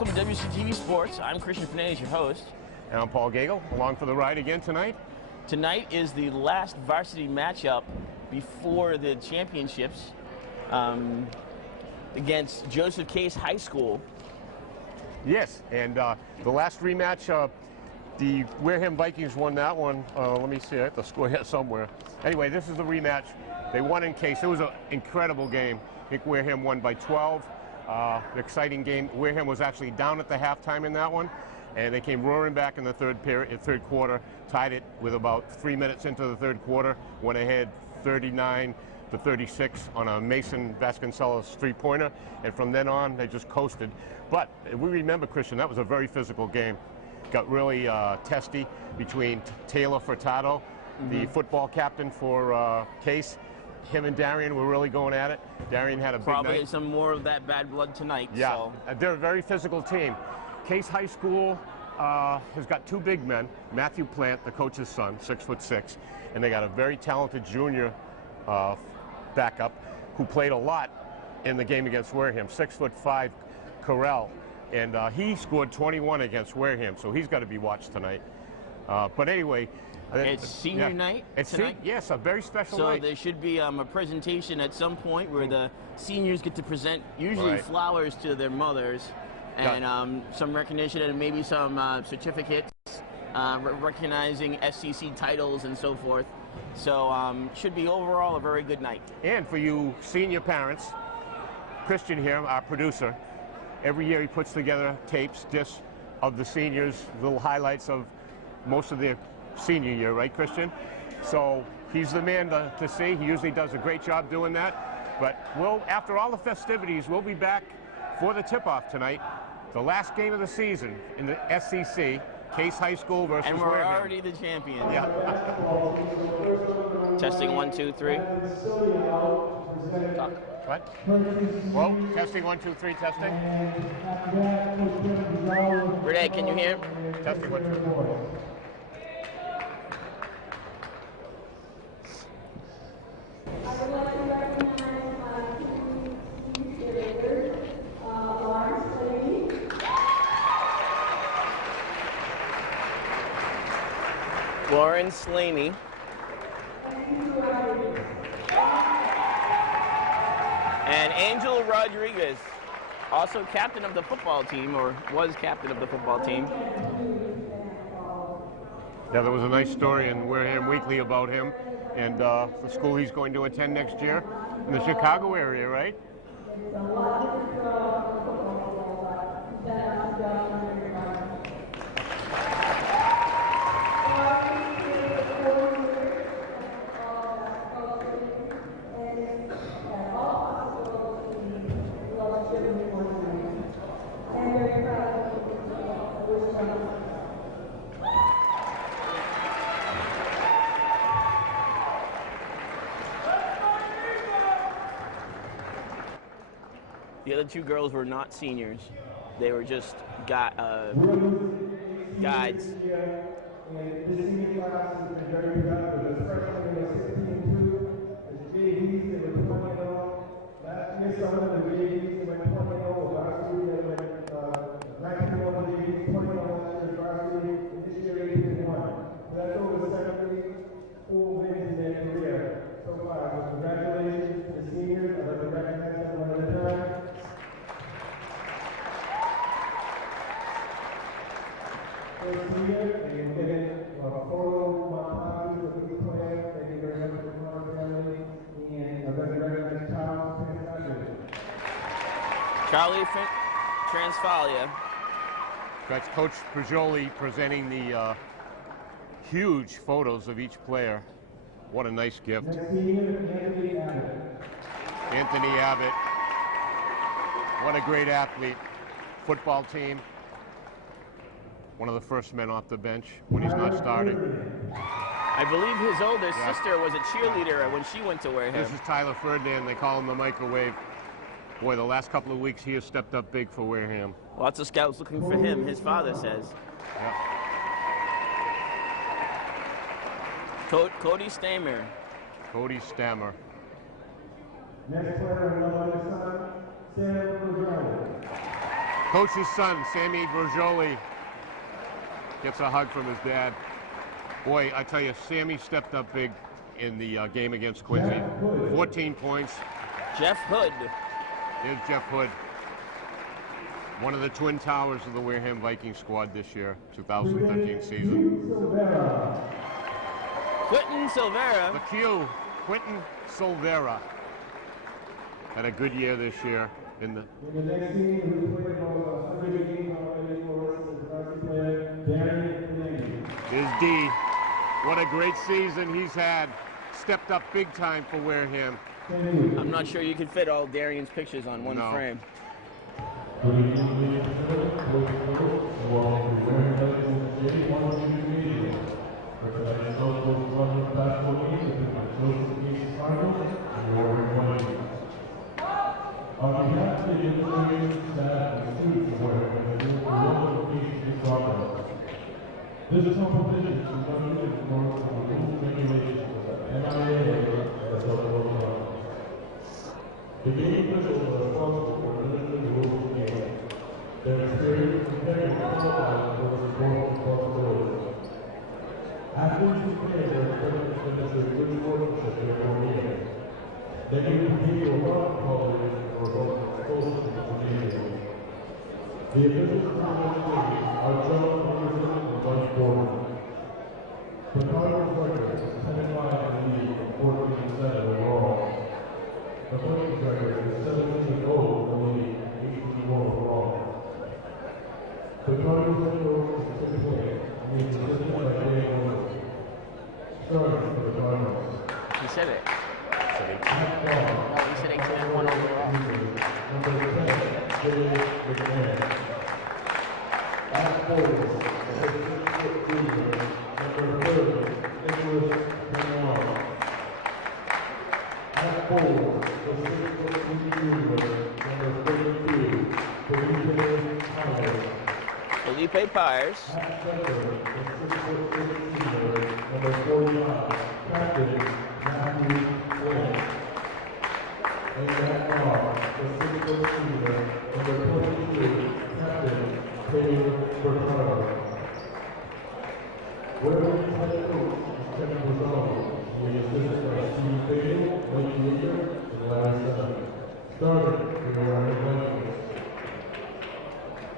Welcome to WCTV Sports. I'm Christian Fernandez, your host. And I'm Paul Gagel, along for the ride again tonight. Tonight is the last varsity matchup before the championships against Joseph Case High School. Yes, and the last rematch, the Wareham Vikings won that one. Let me see, I have the score here somewhere. Anyway, this is the rematch. They won in Case. It was an incredible game. I think Wareham won by 12. An exciting game. Wareham was actually down at the halftime in that one, and they came roaring back in the third quarter, tied it with about 3 minutes into the third quarter, went ahead 39-36 on a Mason Vasconcelos three-pointer, and from then on they just coasted. But we remember, Christian, that was a very physical game. Got really testy between Taylor Furtado, the football captain for Case. Him and Darian were really going at it. Darian had a big night. Probably some more of that bad blood tonight. Yeah, so. They're a very physical team. Case High School has got two big men. Matthew Plant, the coach's son, 6'6", and they got a very talented junior backup who played a lot in the game against Wareham, 6'5", Carell, and he scored 21 against Wareham, so he's got to be watched tonight. But anyway, it's senior night tonight? Yes, a very special night. So there should be a presentation at some point where the seniors get to present usually flowers to their mothers and some recognition and maybe some certificates recognizing SCC titles and so forth. So should be overall a very good night. And for you senior parents, Christian here, our producer, every year he puts together tapes, discs of the seniors, little highlights of most of their senior year, right, Christian? So he's the man to see. He usually does a great job doing that. But after all the festivities, we'll be back for the tip-off tonight. The last game of the season in the SCC, Case High School versus And we're Wareham. already the champions. Yeah. Testing 1, 2, 3. Talk. What? Well, testing 1, 2, 3, testing. Renee, can you hear? Testing 1, 2, 3. I would like to recognize my two cheerleaders, Lauren Slaney. And Angel Rodriguez, also captain of the football team, or was captain of the football team. Yeah, there was a nice story in Wareham Weekly about him and the school he's going to attend next year in the Chicago area, right? The other two girls were not seniors. They were just guides. Charlie Transfalia. That's Coach Pajoli presenting the huge photos of each player. What a nice gift. Anthony Abbott. What a great athlete. Football team. One of the first men off the bench when he's not starting. I believe his older sister was a cheerleader when she went to Wareham. This is Tyler Ferdinand. They call him the microwave. Boy, the last couple of weeks he has stepped up big for Wareham. Lots of scouts looking for him, his father says. Yeah. Cody Stamer. Cody Stammer. Next player, another son, Sam Bergeron. Coach's son, Sammy Verjoli, gets a hug from his dad. Boy, I tell you, Sammy stepped up big in the game against Quincy. 14 points. Jeff Hood. There's Jeff Hood. One of the twin towers of the Wareham Vikings squad this year, 2013 season. Quentin Silvera. The Q, Quentin Silvera, had a good year this year. In the next team, we played about 100 games already for us as a player, Darian. Here's D. What a great season he's had. Stepped up big time for Wareham. I'm not sure you can fit all Darian's pictures on one frame. On behalf of the employees, staff, and students of Wareham, we welcome you to this progress. This competition is conducted in accordance with the rules and regulations of the MIA and the local laws. The game officials are responsible for administering the rules of the game. Their experience and technical qualifies for this important responsibility. Athletes and players are expected to demonstrate good sportsmanship before the game. They can compete for run qualities or close to the game. The officials for this game are John Anderson and Mike Gordon. The Cardinals record is 10-5 in the league and 14-7 overall. The Vikings record is 17-0 in the league and 18-1 overall. The Cardinals head coach is Tim Play, and he is assisted by Dave Wilson. Starting for the Cardinals. He said it. No, he said 18-1 overall. Number 10, Dave McMahon. At forward, number 30, Nicholas Benoit. At forward, the 6'2" junior, number 32, Felipe Pires. At center, the 6'6" senior, number 49, Captain Matthew Flynn. And at guard, the 6' senior, number 22, Captain Taylor Bertrand. Wareham's head coach is Kevin Rosado. He is assisted by Steve Fatal, Mike Yeager, and Larry Sutton. Starting for the Wareham Vikings.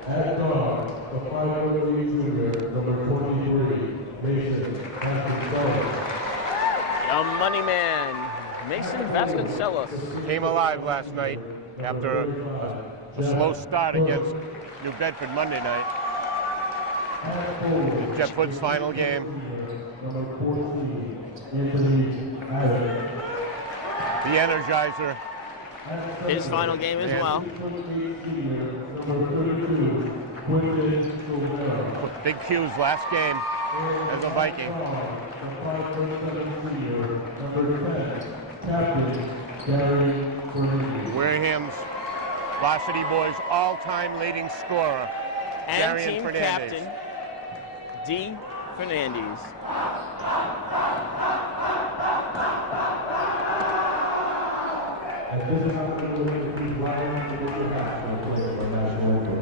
At guard, the 5'8" junior, number 23, Mason Vasconcelos. Young money man, Mason Vasconcelos. Came alive last night after a slow start against New Bedford Monday night. It's Jeff Hood's final game. Number 14, Anthony Adams. The Energizer. His final game as well. Big Q's last game as a Viking. Wareham's varsity boys' all-time leading scorer, And Darian team Fernandez. captain, D. Fernandez. And this is how we're going to be Wareham Vs Case for national level.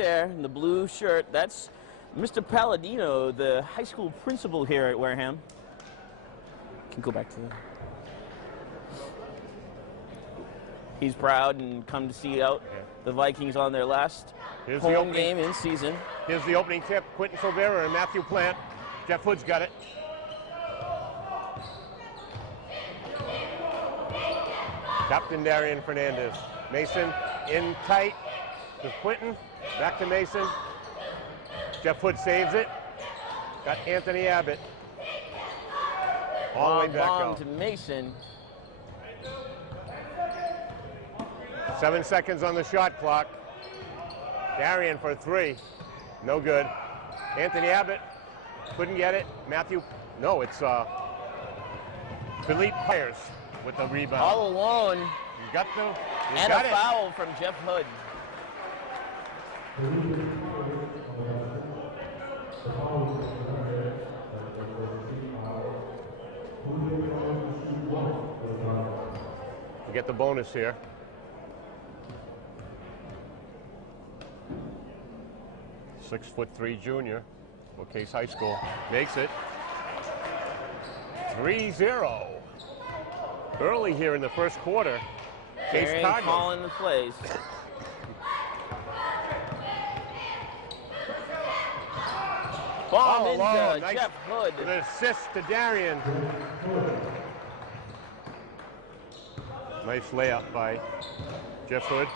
there in the blue shirt, that's Mr. Palladino, the high school principal here at Wareham. Can go back to the... He's proud and come to see out the Vikings on their last home game in season. Here's the opening tip. Quentin Silvera and Matthew Plant. Jeff Hood's got it. Captain Darian Fernandez. Mason in tight with Quentin. Back to Mason. Jeff Hood saves it. Got Anthony Abbott. All the way back out. To Mason. 7 seconds on the shot clock. Darian for 3. No good. Anthony Abbott couldn't get it. Matthew, no, it's Philippe Myers with the rebound. All alone. You got the, you and got a it. foul from Jeff Hood. You get the bonus here. .6'3" junior, Case High School, makes it 3-0. Early here in the first quarter. Case Cardinals calling the plays. Bomb into nice, Jeff Hood. An assist to Darian. Nice layup by Jeff Hood.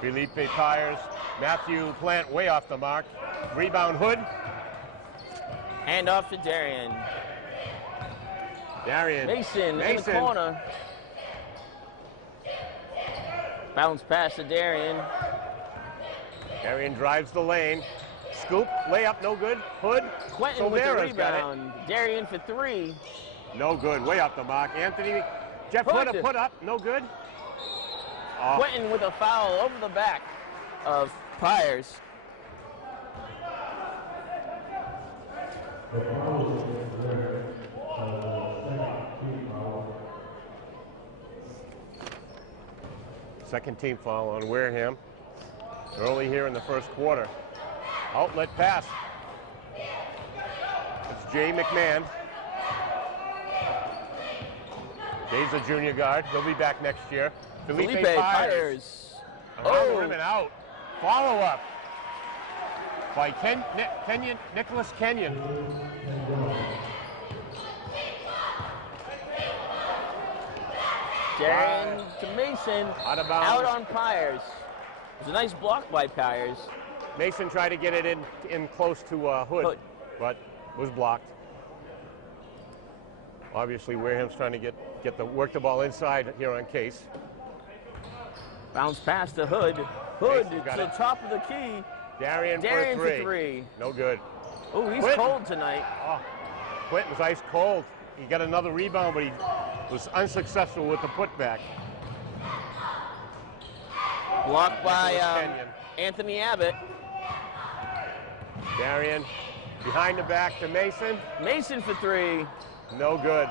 Felipe Pyers, Matthew Plant way off the mark. Rebound Hood. Hand off to Darian. Mason in the corner. Bounce pass to Darian. Darian drives the lane. Scoop, layup, no good. Hood. Quentin with the rebound. Darian for 3. No good, way off the mark. Anthony, Jeff Hood, a put up, no good. Quentin with a foul over the back of Pyers. Second team foul on Wareham. Early here in the first quarter. Outlet pass. It's Jay McMahon. Jay's a junior guard. He'll be back next year. Felipe Pyers. Around the rim and out. Follow up by Nicholas Kenyon. Darian to Mason. Out of bounds. Out on Pyers. It was a nice block by Pyers. Mason tried to get it in close to Hood, but was blocked. Obviously, Wareham's trying to work the ball inside here on Case. Bounce pass to Hood. Hood to the top of the key. Darian for 3. No good. Oh, he's cold tonight. Oh, Quentin was ice cold. He got another rebound, but he was unsuccessful with the putback. Blocked by Anthony Abbott. Darian behind the back to Mason. Mason for 3. No good.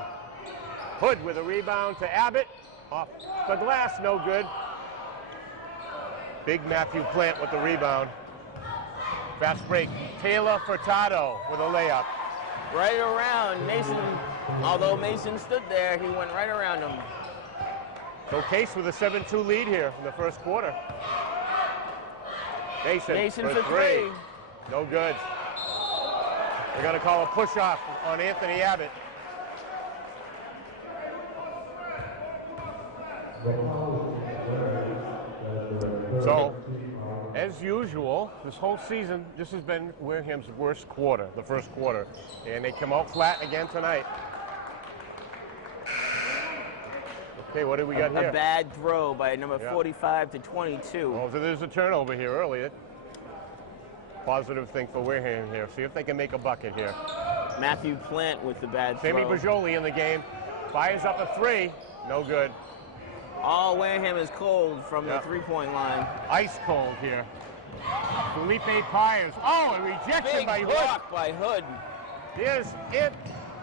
Hood with a rebound to Abbott. Off the glass, no good. Big Matthew Plant with the rebound. Fast break. Taylor Furtado with a layup. Right around Mason. Although Mason stood there, he went right around him. So Case with a 7-2 lead here in the first quarter. Mason for 3. No good. They're going to call a push-off on Anthony Abbott. So, as usual, this whole season, this has been Wareham's worst quarter, the first quarter. And they come out flat again tonight. Okay, what do we got here? A bad throw by number 45 to 22. Well, so there's a turnover here earlier. Positive thing for Wareham here. See if they can make a bucket here. Matthew Plant with the bad throw. Sammy Bajoli in the game. Fires up a 3. No good. All Wareham is cold from the three-point line. Ice cold here. Felipe Pyers. Oh, a rejection by Hood. Block by Hood. Here's it.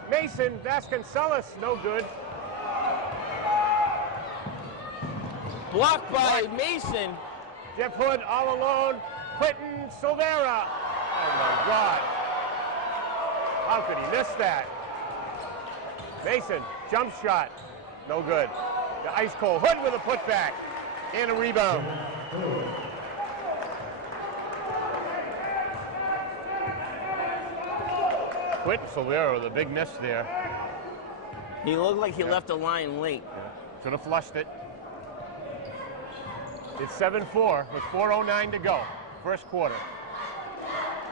Mason Vasconcelos. No good. Blocked by Mason. Jeff Hood all alone. Quentin Silvera. Oh my God. How could he miss that? Mason, jump shot. No good. The ice cold. Hood with a putback. And a rebound. Quentin Silvera with a big miss there. He looked like he left the line late. Should have flushed it. It's 7-4 with 4:09 to go. First quarter.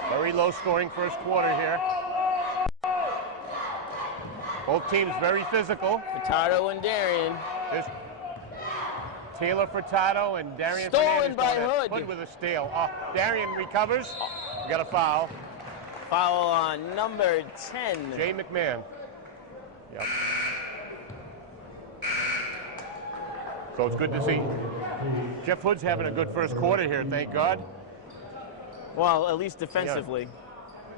Very low scoring first quarter here. Both teams very physical. Furtado and Darian. There's Taylor Furtado and Darian Stolen Fernandez by going at Hood. Hood with a steal. Darian recovers. Got a foul. Foul on number 10. Jay McMahon. Yep. So it's good to see Jeff Hood's having a good first quarter here, thank God. Well, at least defensively.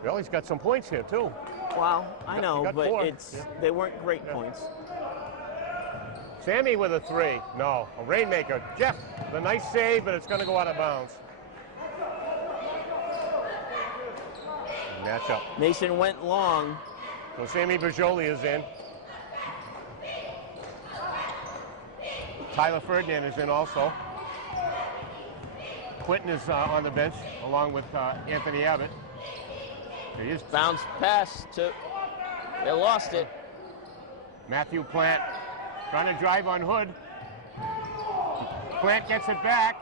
Well, he's got some points here, too. Well, I know, got but 4. they weren't great points. Sammy with a 3. No, a rainmaker. Jeff, the nice save, but it's going to go out of bounds. Match up. Mason went long. So Sammy Bajoli is in. Tyler Ferdinand is in also. Quentin is on the bench along with Anthony Abbott. There he is. Bounce pass to, they lost it. Matthew Plant trying to drive on Hood. Plant gets it back.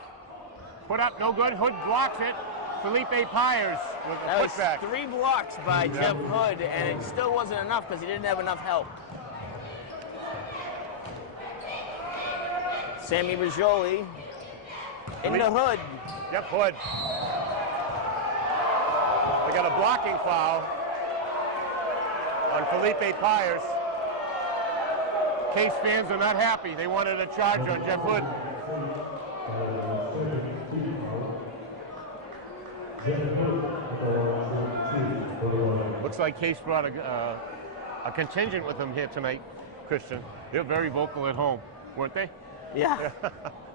Put up, no good. Hood blocks it. Felipe Pyers with the That was putback. 3 blocks by Jeff Hood, and it still wasn't enough because he didn't have enough help. Sammy Bajoli into Hood. Jeff Hood. They got a blocking foul on Felipe Pyers. Case fans are not happy. They wanted a charge on Jeff Hood. Looks like Case brought a contingent with them here tonight, Christian. They're very vocal at home, weren't they? Yeah.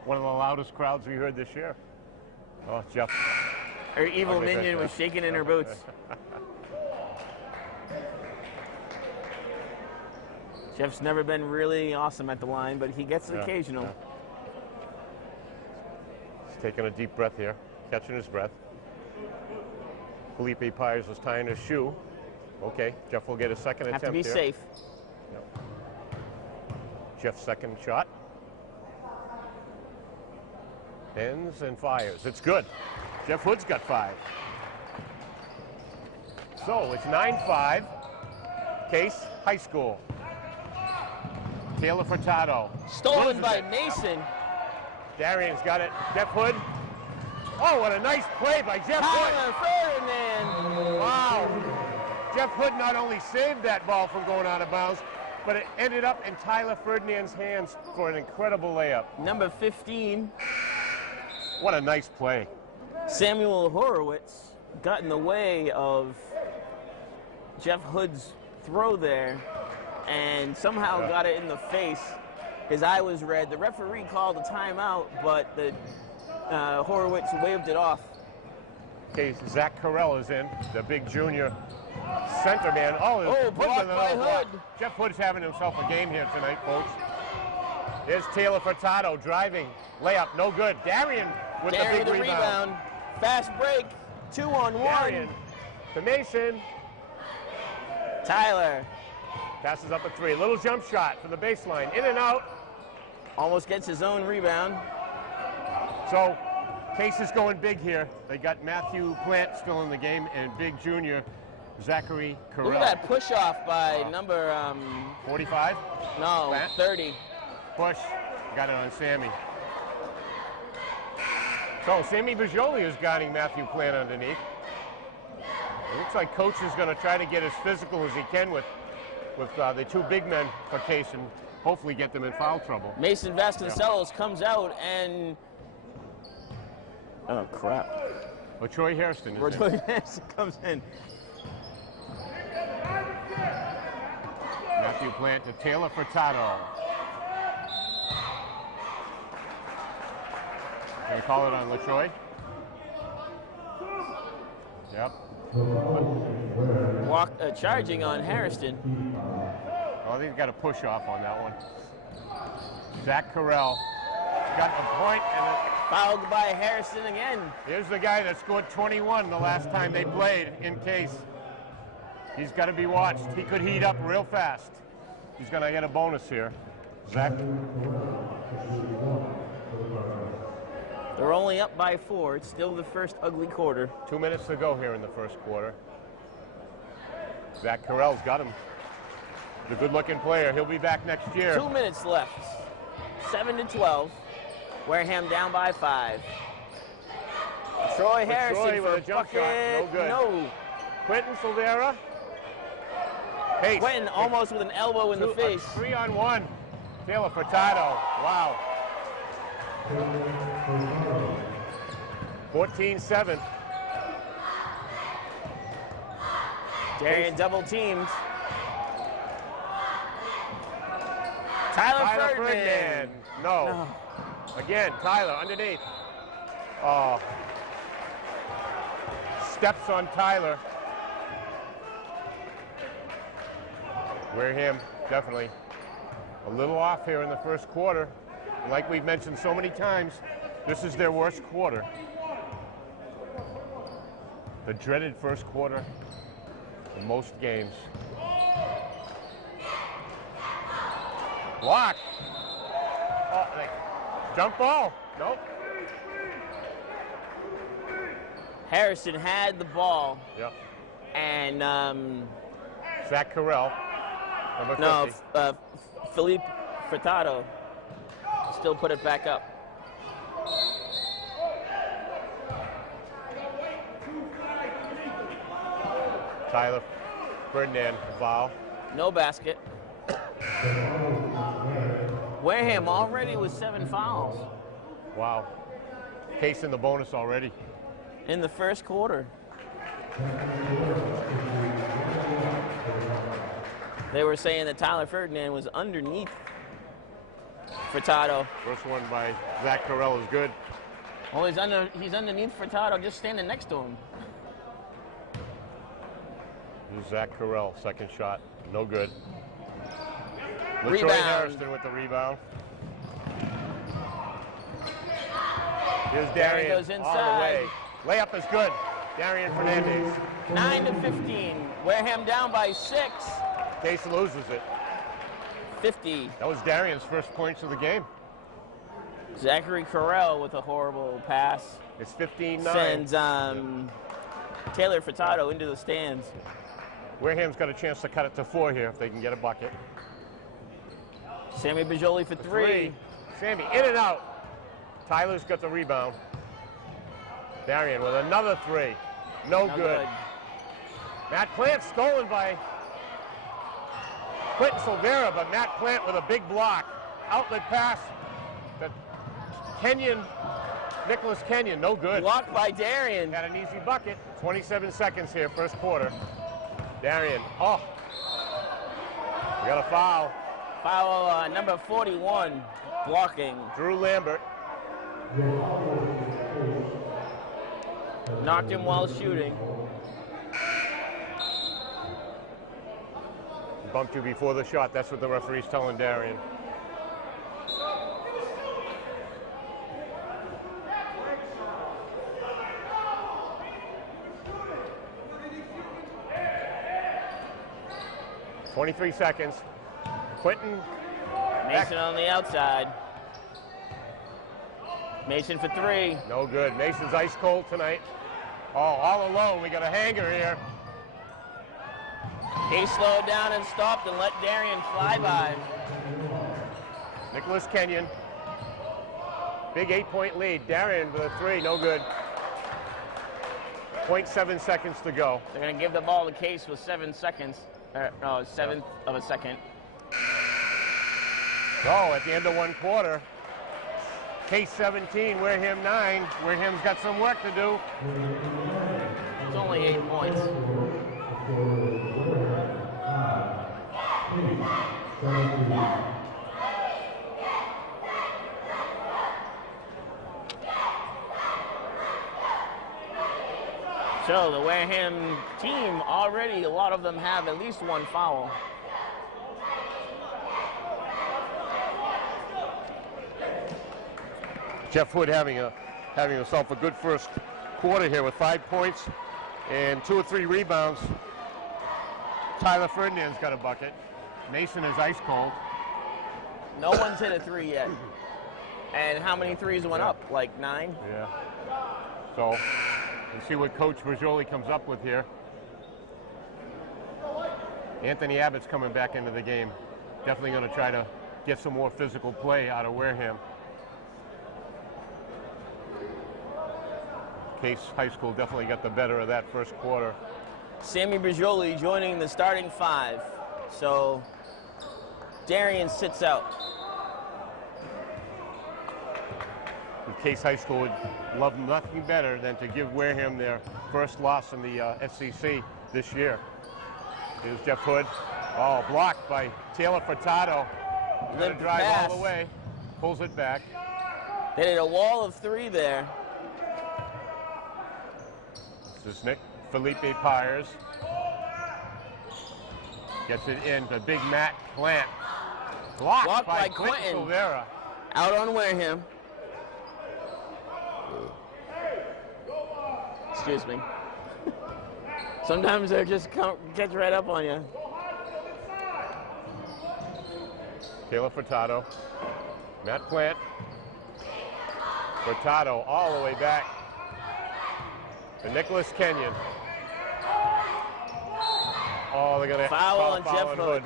One of the loudest crowds we heard this year. Oh, Jeff. Her evil minion was shaking in her boots. Jeff's never been really awesome at the line, but he gets it occasional. Yeah. He's taking a deep breath here, catching his breath. Felipe Pyers was tying his shoe. Okay, Jeff will get a second attempt Have to be here. safe. Yep. Jeff's second shot. Ends and fires. It's good. Jeff Hood's got 5. So it's 9-5. Case High School. Taylor Furtado. Stolen by Mason. Darian's got it. Jeff Hood. Oh, what a nice play by Jeff Hood. Tyler Ferdinand. Wow. Jeff Hood not only saved that ball from going out of bounds, but it ended up in Tyler Ferdinand's hands for an incredible layup. Number 15. What a nice play. Samuel Horowitz got in the way of Jeff Hood's throw there and somehow got it in the face. His eye was red. The referee called a timeout, but the Horowitz waved it off. Okay, Zach Carell is in, the big junior center man. Oh, blocked by Hood. Jeff Hood's having himself a game here tonight, folks. There's Taylor Furtado driving. Layup, no good. Darian with the big rebound. Fast break, 2-on-1. Darian to Mason. Tyler. Passes up a 3. Little jump shot from the baseline. In and out. Almost gets his own rebound. So, Case is going big here. They got Matthew Plant still in the game and big junior Zachary Carell. Look at that push off by number 45? No, Plant? 30. Push. Got it on Sammy. So Sammy Bajoli is guiding Matthew Plant underneath. It looks like Coach is going to try to get as physical as he can with the 2 big men for Case and hopefully get them in foul trouble. Mason Vasconcelos comes out and... Oh, crap. Well, Troy Hairston is in. Troy Hairston comes in. Matthew Plant to Taylor Furtado. They call it on LaTroy. Yep. Charging on Harrison. Well, I think he's got a push off on that one. Zach Carell got the point, and fouled by Harrison again. Here's the guy that scored 21 the last time they played in Case. He's got to be watched. He could heat up real fast. He's going to get a bonus here. Zach. They're only up by 4. It's still the first ugly quarter. 2 minutes to go here in the first quarter. Zach Carell's got him. The good-looking player. He'll be back next year. 2 minutes left. 7-12. Wareham down by 5. Troy Harrison with a jump shot. No good. No. Quentin Silvera. Case. Quentin almost with an elbow in the face. 3-on-1. Taylor Furtado. Wow. 14-7. Darian double teamed. Tyler Ferdinand. No. Again, Tyler underneath. Oh. Steps on Tyler. Wareham definitely a little off here in the first quarter. Like we've mentioned so many times, this is their worst quarter. The dreaded first quarter in most games. Block. Oh, jump ball. Nope. Harrison had the ball. Yep. And Zach Carell. No, Philippe Furtado still put it back up. Tyler Ferdinand foul. No basket. Wareham already with 7 fouls. Wow. Case in the bonus already. In the first quarter. They were saying that Tyler Ferdinand was underneath Furtado. First one by Zach Carell is good. Well, he's underneath Furtado, just standing next to him. Here's Zach Carell, second shot, no good. Rebound. LaTroy Harrison with the rebound. Here's Darian goes inside. all the way. Layup is good. Darian Fernandez. 9-15. Wareham down by 6. Case loses it. 50. That was Darian's first points of the game. Zachary Carell with a horrible pass. It's 15-9. Sends Taylor Furtado into the stands. Wareham's got a chance to cut it to 4 here if they can get a bucket. Sammy Bajoli for 3. Sammy in and out. Tyler's got the rebound. Darian with another 3. No good. Matt Plant stolen by Quentin Silvera, but Matt Plant with a big block. Outlet pass to Kenyon, Nicholas Kenyon, no good. Blocked by Darian. Got an easy bucket. 27 seconds here, first quarter. Darian, oh. We got a foul. Foul number 41, blocking. Drew Lambert. Knocked him while shooting. Bumped you before the shot. That's what the referee's telling Darian. .23 seconds. Quentin. Mason on the outside. Mason for 3. No good. Mason's ice cold tonight. Oh, all alone. We got a hanger here. He slowed down and stopped and let Darian fly by. Nicholas Kenyon. Big 8-point lead. Darian with a 3. No good. 0.7 seconds to go. They're going to give the ball to Case with 7 seconds. No, 1/7 of a second. So at the end of 1 quarter, Case 17, Wareham 9. Wareham's got some work to do. It's only 8 points. So the Wareham team already, a lot of them have at least one foul. Jeff Hood having himself a good first quarter here with 5 points and 2 or 3 rebounds. Tyler Ferdinand's got a bucket. Mason is ice cold. No one's hit a 3 yet. And how many threes went up? Like 9? Yeah. So we'll see what Coach Bergioli comes up with here. Anthony Abbott's coming back into the game. Definitely going to try to get some more physical play out of Wareham. Case High School definitely got the better of that first quarter. Sammy Bergioli joining the starting 5. So Darian sits out. Case High School would love nothing better than to give Wareham their first loss in the SEC this year. Here's Jeff Hood. Oh, blocked by Taylor Furtado. Gonna drive pass. all the way. Pulls it back. They did a wall of 3 there. This is Felipe Pyers. Gets it in to big Matt Plant. Blocked by Quentin Silvera. Out on Wareham. Excuse me. Sometimes they just catch right up on you. Taylor Furtado. Matt Plant. Furtado all the way back to Nicholas Kenyon. Oh, they're going to foul on Jeff Hood.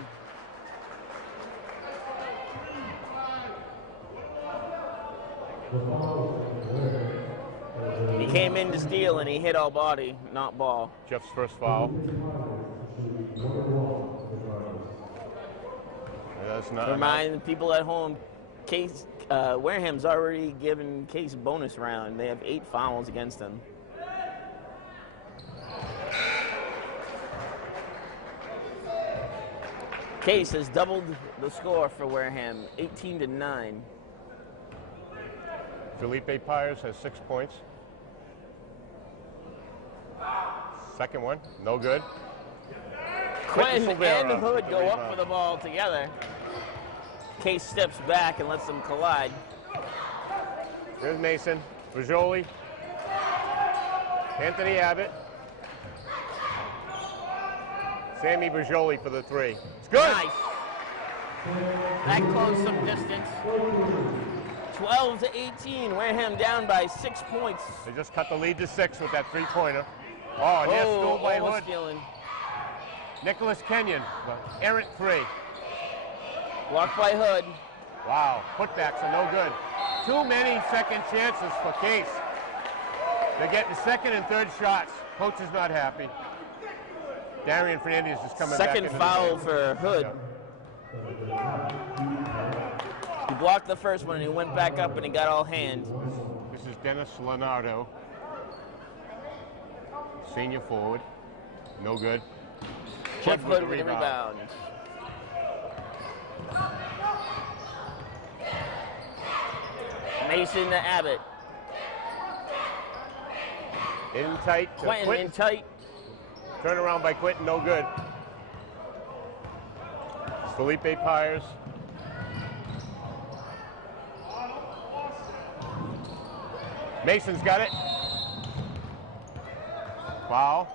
He came in to steal and he hit all body, not ball. Jeff's first foul. That's not Remind the people at home, Case Wareham's already given Case a bonus round. They have 8 fouls against them. Case has doubled the score for Wareham, 18-9. Felipe Pyers has 6 points. Second one, no good. Quentin Silvera and Hood with the go up rebound. for the ball together. Case steps back and lets them collide. Here's Mason, Bergioli, Anthony Abbott, Sammy Bergioli for the 3. It's good. Nice. That closed some distance. 12-18. Wareham down by 6 points. They just cut the lead to 6 with that 3-pointer. Oh, and that's still by almost Hood. stealing. Nicholas Kenyon, the errant 3. Blocked by Hood. Wow, putbacks are no good. Too many second chances for Case. They're getting second and third shots. Coach is not happy. Darian Fernandez is coming back Second into foul the game. for Hood. He blocked the first one and he went back up and he got all hand. This is Dennis Leonardo, senior forward. No good. Jeff Hood Hood with a rebound. Mason to Abbott. In tight. to Quentin in tight. Turnaround by Quentin, no good. Felipe Pyers. Mason's got it. Foul.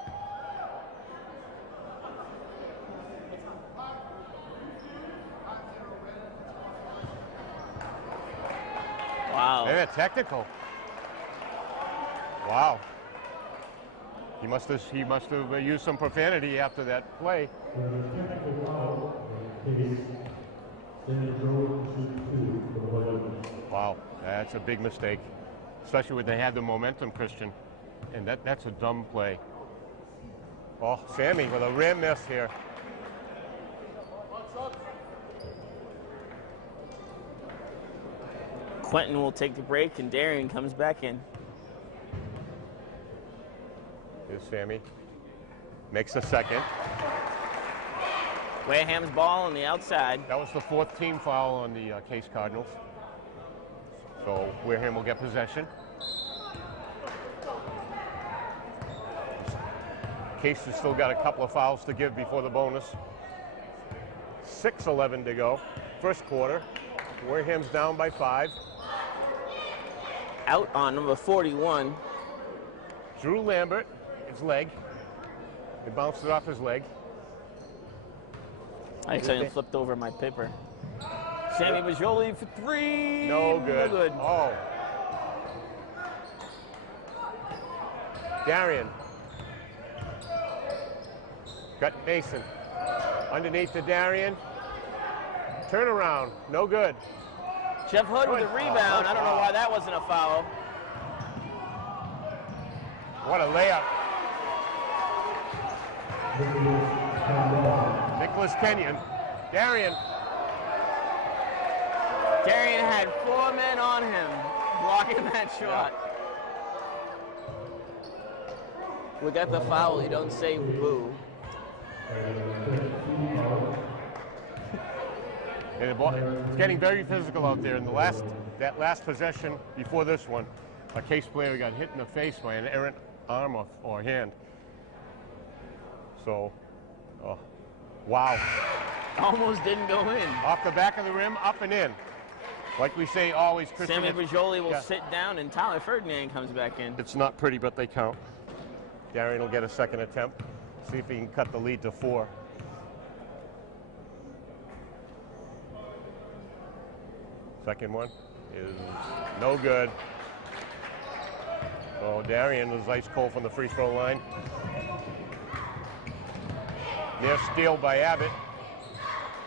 Wow. And a technical. Wow. He must have used some profanity after that play. Wow, that's a big mistake, especially when they had the momentum, Christian. And that's a dumb play. Oh, Sammy with a rim miss here. Quentin will take the break and Darian comes back in. Here's Sammy. Makes the second. Wareham's ball on the outside. That was the 4th team foul on the Case Cardinals. So Wareham will get possession. Case has still got a couple of fouls to give before the bonus. 6:11 to go. First quarter. Wareham's down by 5. Out on number 41. Drew Lambert, his leg. He bounced it off his leg. I accidentally flipped over my paper. Sammy Majoli for 3. No good. No good. Oh. Darian. Got Mason. Underneath to Darian. Turnaround. No good. Jeff Hood with the rebound. I don't know why that wasn't a foul. What a layup. Nicholas Kenyon. Darian. Darian had 4 men on him blocking that shot. We got the foul. You don't say boo. And it's getting very physical out there. In that last possession before this one, a Case player got hit in the face by an errant arm or hand. So, wow. Almost didn't go in. Off the back of the rim, up and in. Like we say always, Christian. Sammy Majoli will sit down and Tyler Ferdinand comes back in. It's not pretty, but they count. Darian will get a second attempt. See if he can cut the lead to 4. Second one is no good. Oh, Darian was ice cold from the free throw line. Near steal by Abbott.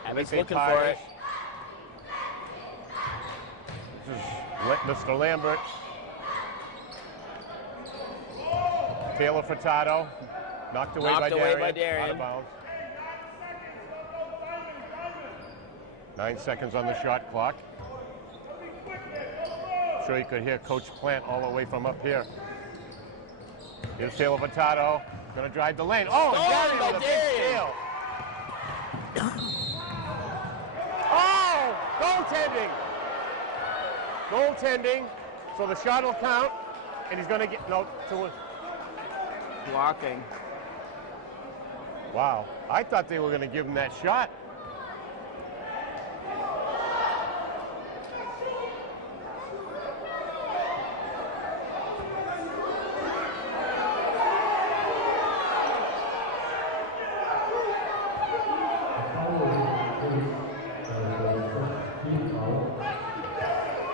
Abbott's looking for it. This is Mr. Lambert. Taylor Furtado. Knocked away by Darian. Out of bounds. 9 seconds on the shot clock. I'm sure you could hear Coach Plant all the way from up here. Here's Taylor Furtado. Going to drive the lane. Oh, Darian with a big steal. Oh, goaltending. Goaltending. So the shot will count, and he's going to get blocking. Wow, I thought they were going to give him that shot.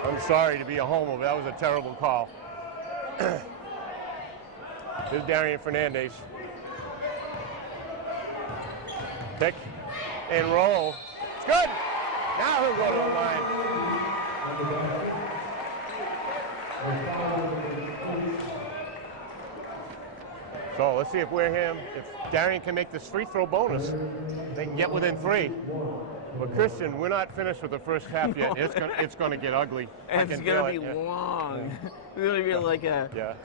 I'm sorry to be a homer, but that was a terrible call. This is Darian Fernandez. Pick and roll. It's good. Now he'll go to the line. So let's see if Darian can make this free throw bonus, they can get within 3. But Christian, we're not finished with the first half yet. It's going to get ugly. And it's going to be long. It's going to be like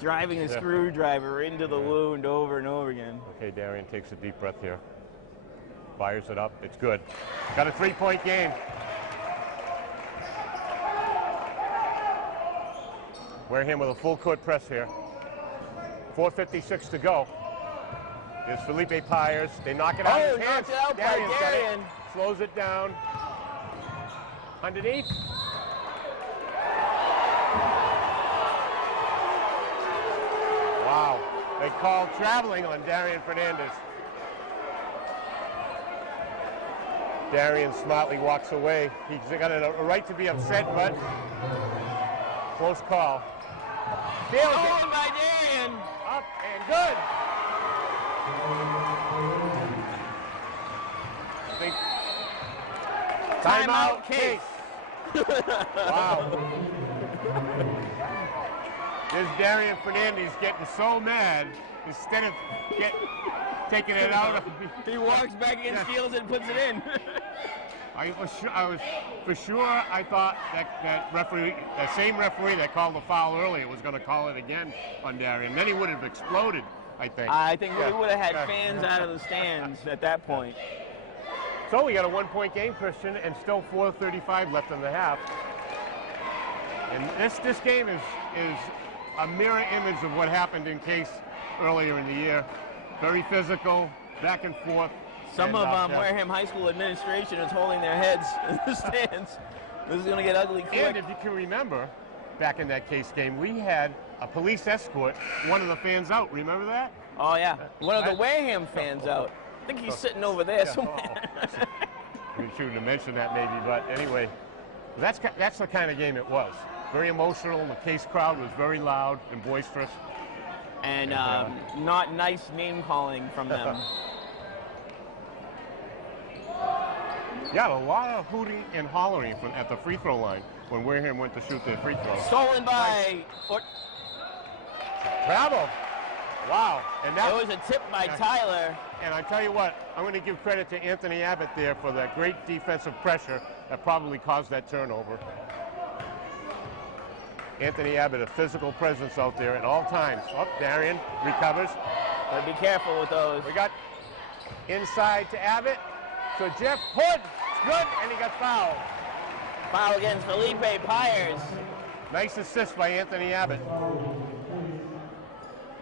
driving a screwdriver into the wound over and over again. Okay, Darian takes a deep breath here. Fires it up. It's good. Got a 3-point game. Wareham with a full court press here. 4:56 to go. Here's Felipe Pyers. They knock it out of his hands. Knocked it out by Darian. Slows it down. Underneath. Wow. They call traveling on Darian Fernandez. Darian smartly walks away. He's got a right to be upset, but close call. Stolen by Darian. Up and good. Timeout Case. Wow. There's Darian Fernandez getting so mad. Instead of taking it out, he walks back in, steals it, and puts it in. I thought that referee, that same referee that called the foul earlier, was going to call it again on Darian. Then he would have exploded, I think. I think we would have had fans out of the stands at that point. So we got a 1-point game, Christian, and still 4:35 left in the half. And this game is a mirror image of what happened in Case earlier in the year. Very physical, back and forth. Some of Wareham High School administration is holding their heads in the stands. This is going to get ugly quick. And if you can remember, back in that Case game, we had a police escort, one of the fans out. Remember that? Oh, yeah. One of the Wareham fans out. I think he's sitting over there somewhere. We shouldn't have mentioned that maybe, but anyway, that's the kind of game it was. Very emotional. The Case crowd was very loud and boisterous. And not nice name calling from them. Yeah, a lot of hooting and hollering at the free throw line when Wareham went to shoot their free throw. Stolen by... Travel. Wow. And that was a tip by Tyler. And I tell you what, I'm going to give credit to Anthony Abbott there for that great defensive pressure that probably caused that turnover. Anthony Abbott, a physical presence out there at all times. Oh, Darian recovers. But be careful with those. We got inside to Abbott. So Jeff Hood, it's good, and he got fouled. Foul against Felipe Pyers. Nice assist by Anthony Abbott.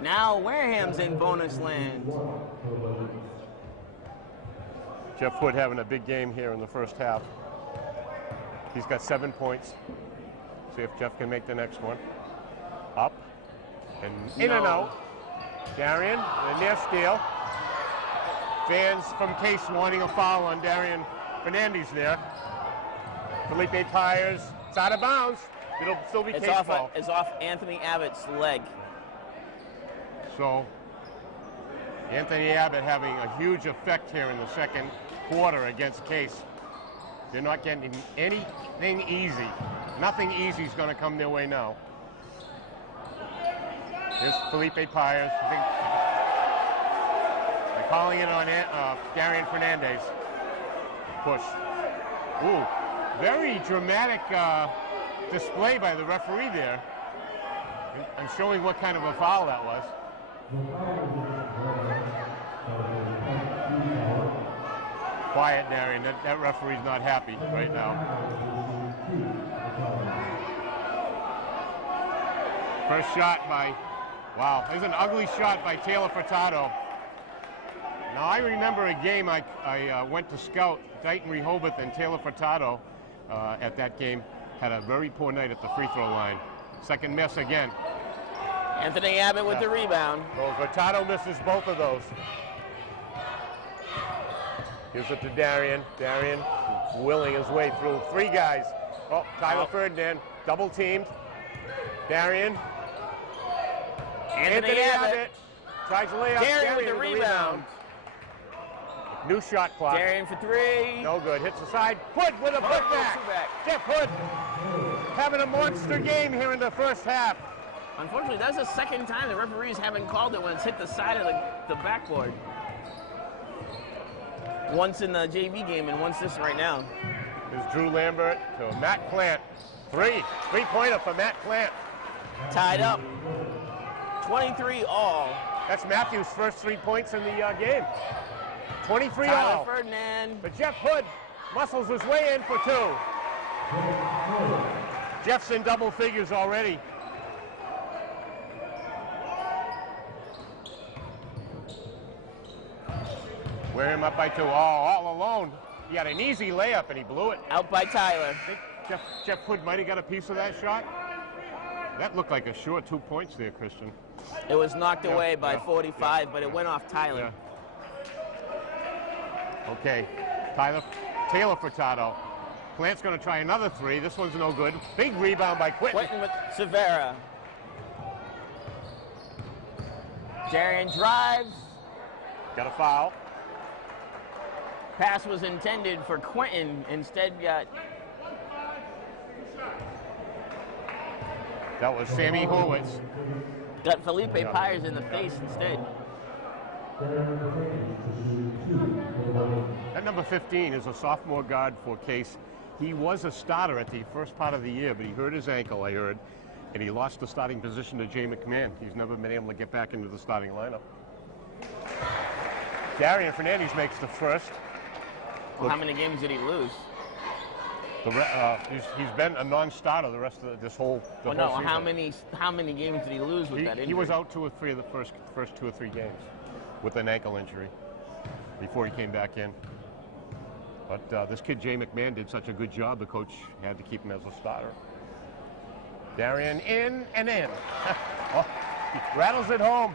Now Wareham's in bonus land. Jeff Hood having a big game here in the first half. He's got 7 points. See if Jeff can make the next one. Up and in and out. Darian, the near steal. Fans from Case wanting a foul on Darian Fernandez there. Felipe Pyers, it's out of bounds. It'll still be Case ball. It's off Anthony Abbott's leg. So Anthony Abbott having a huge effect here in the second quarter against Case. They're not getting anything easy. Nothing easy is going to come their way now. Here's Felipe Pyers. I think they're calling it on Darian Fernandez. Push. Ooh, very dramatic display by the referee there. And showing what kind of a foul that was. Quiet, Darian. That referee's not happy right now. First shot by, wow, there's an ugly shot by Taylor Furtado. Now I remember a game I went to scout, Dighton Rehoboth and Taylor Furtado at that game had a very poor night at the free throw line. Second miss again. Anthony Abbott with the rebound. So Furtado misses both of those. Gives it to Darian. Darian willing his way through three guys. Oh, Tyler Ferdinand, double teamed. Darian. Anthony Abbott. Tries to lay up. Darian with the rebound. New shot clock. Darian for three. No good. Hits the side. Hood with a putback. Jeff Hood having a monster game here in the first half. Unfortunately, that's the second time the referees haven't called it when it's hit the side of the backboard. Once in the JV game and once this right now. There's Drew Lambert to Matt Plant. Three-pointer for Matt Plant. Tied up. 23 all. That's Matthews' first 3 points in the game. 23 Tyler all. Ferdinand. But Jeff Hood muscles his way in for two. Jeff's in double figures already. Wareham up by two. Oh, all alone. He had an easy layup and he blew it. Out by Tyler. I think Jeff Hood might have got a piece of that shot. That looked like a short 2 points there, Christian. It was knocked away by 45, but it went off Tyler. Yeah. Okay, Taylor Furtado. Plant's going to try another three. This one's no good. Big rebound by Quentin. Quentin with Severa. Darian drives. Got a foul. Pass was intended for Quentin. Instead got... That was Sammy Horwitz. Got Felipe Pyers in the face instead. That number 15 is a sophomore guard for Case. He was a starter at the first part of the year, but he hurt his ankle, I heard, and he lost the starting position to Jay McMahon. He's never been able to get back into the starting lineup. Darian Fernandez makes the first. Well, how many games did he lose? He's been a non-starter the rest of this whole. Well, no. How many games did he lose with that injury? He was out 2 or 3 of the first 2 or 3 games. with an ankle injury before he came back in. But this kid, Jay McMahon, did such a good job, the coach had to keep him as a starter. Darian in and in. Oh, he rattles it home.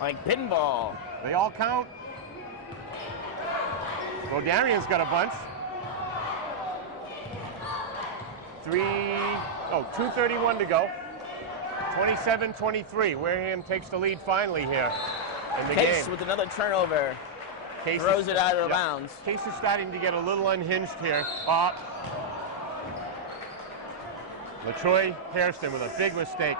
Like pinball. They all count. Well, Darian's got a bunch. 2:31 to go. 27-23. Wareham takes the lead finally here in the Case game. with another turnover. Case Throws it out of bounds. Case is starting to get a little unhinged here. LaTroy Hairston with a big mistake.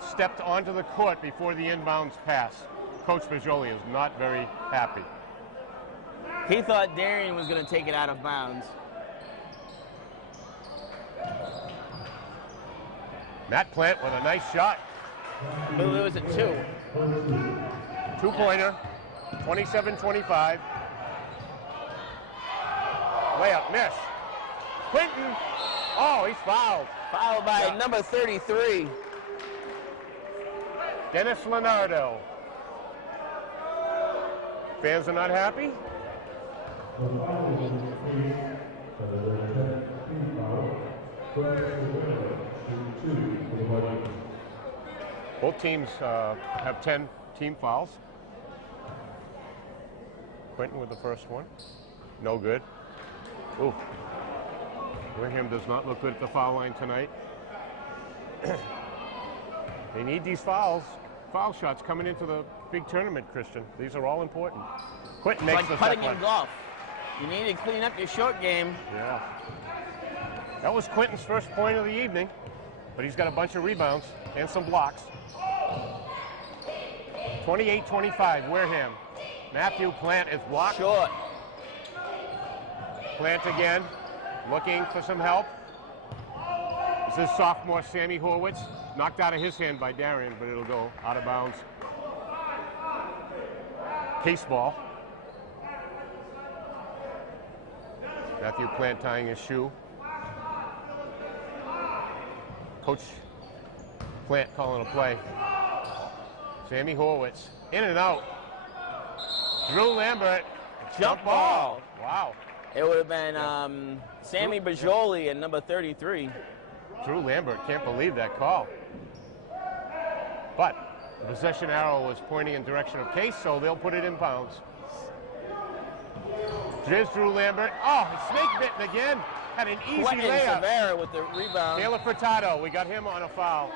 Stepped onto the court before the inbounds pass. Coach Bajoli is not very happy. He thought Darian was going to take it out of bounds. Matt Plant with a nice shot. I believe it was a 2. Two-pointer, 27-25. Layup miss. Quinton, oh, he's fouled. Fouled by number 33. Dennis Leonardo. Fans are not happy. Both teams have 10 team fouls. Quinton with the first one. No good. Ooh. Wareham does not look good at the foul line tonight. They need these foul shots coming into the big tournament, Christian. These are all important. Quinton makes It's the like putting second in one. golf. You need to clean up your short game. Yeah. That was Quinton's first point of the evening, but he's got a bunch of rebounds and some blocks. 28-25, Wareham. Matthew Plant is blocked. Short. Plant again, looking for some help. This is sophomore Sammy Horwitz. Knocked out of his hand by Darian, but it'll go out of bounds. Case ball. Matthew Plant tying his shoe. Coach Plant calling a play. Sammy Horwitz, in and out. Drew Lambert, Jump ball. Wow. It would have been Sammy Bajoli at number 33. Drew Lambert, can't believe that call. But the possession arrow was pointing in direction of Case, so they'll put it in bounds. Here's Drew Lambert. Oh, snake bitten again. Had an easy Quentin layup. Severa with the rebound. Taylor Furtado, we got him on a foul.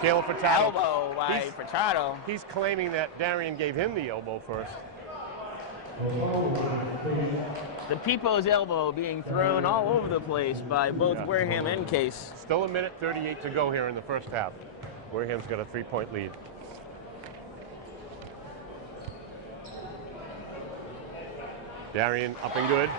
Taylor Furtado. Elbow by Furtado. He's claiming that Darian gave him the elbow first. The People's elbow being thrown all over the place by both Yeah. Wareham and Case. Still a minute 38 to go here in the first half. Wareham's got a 3-point lead. Darian up and good.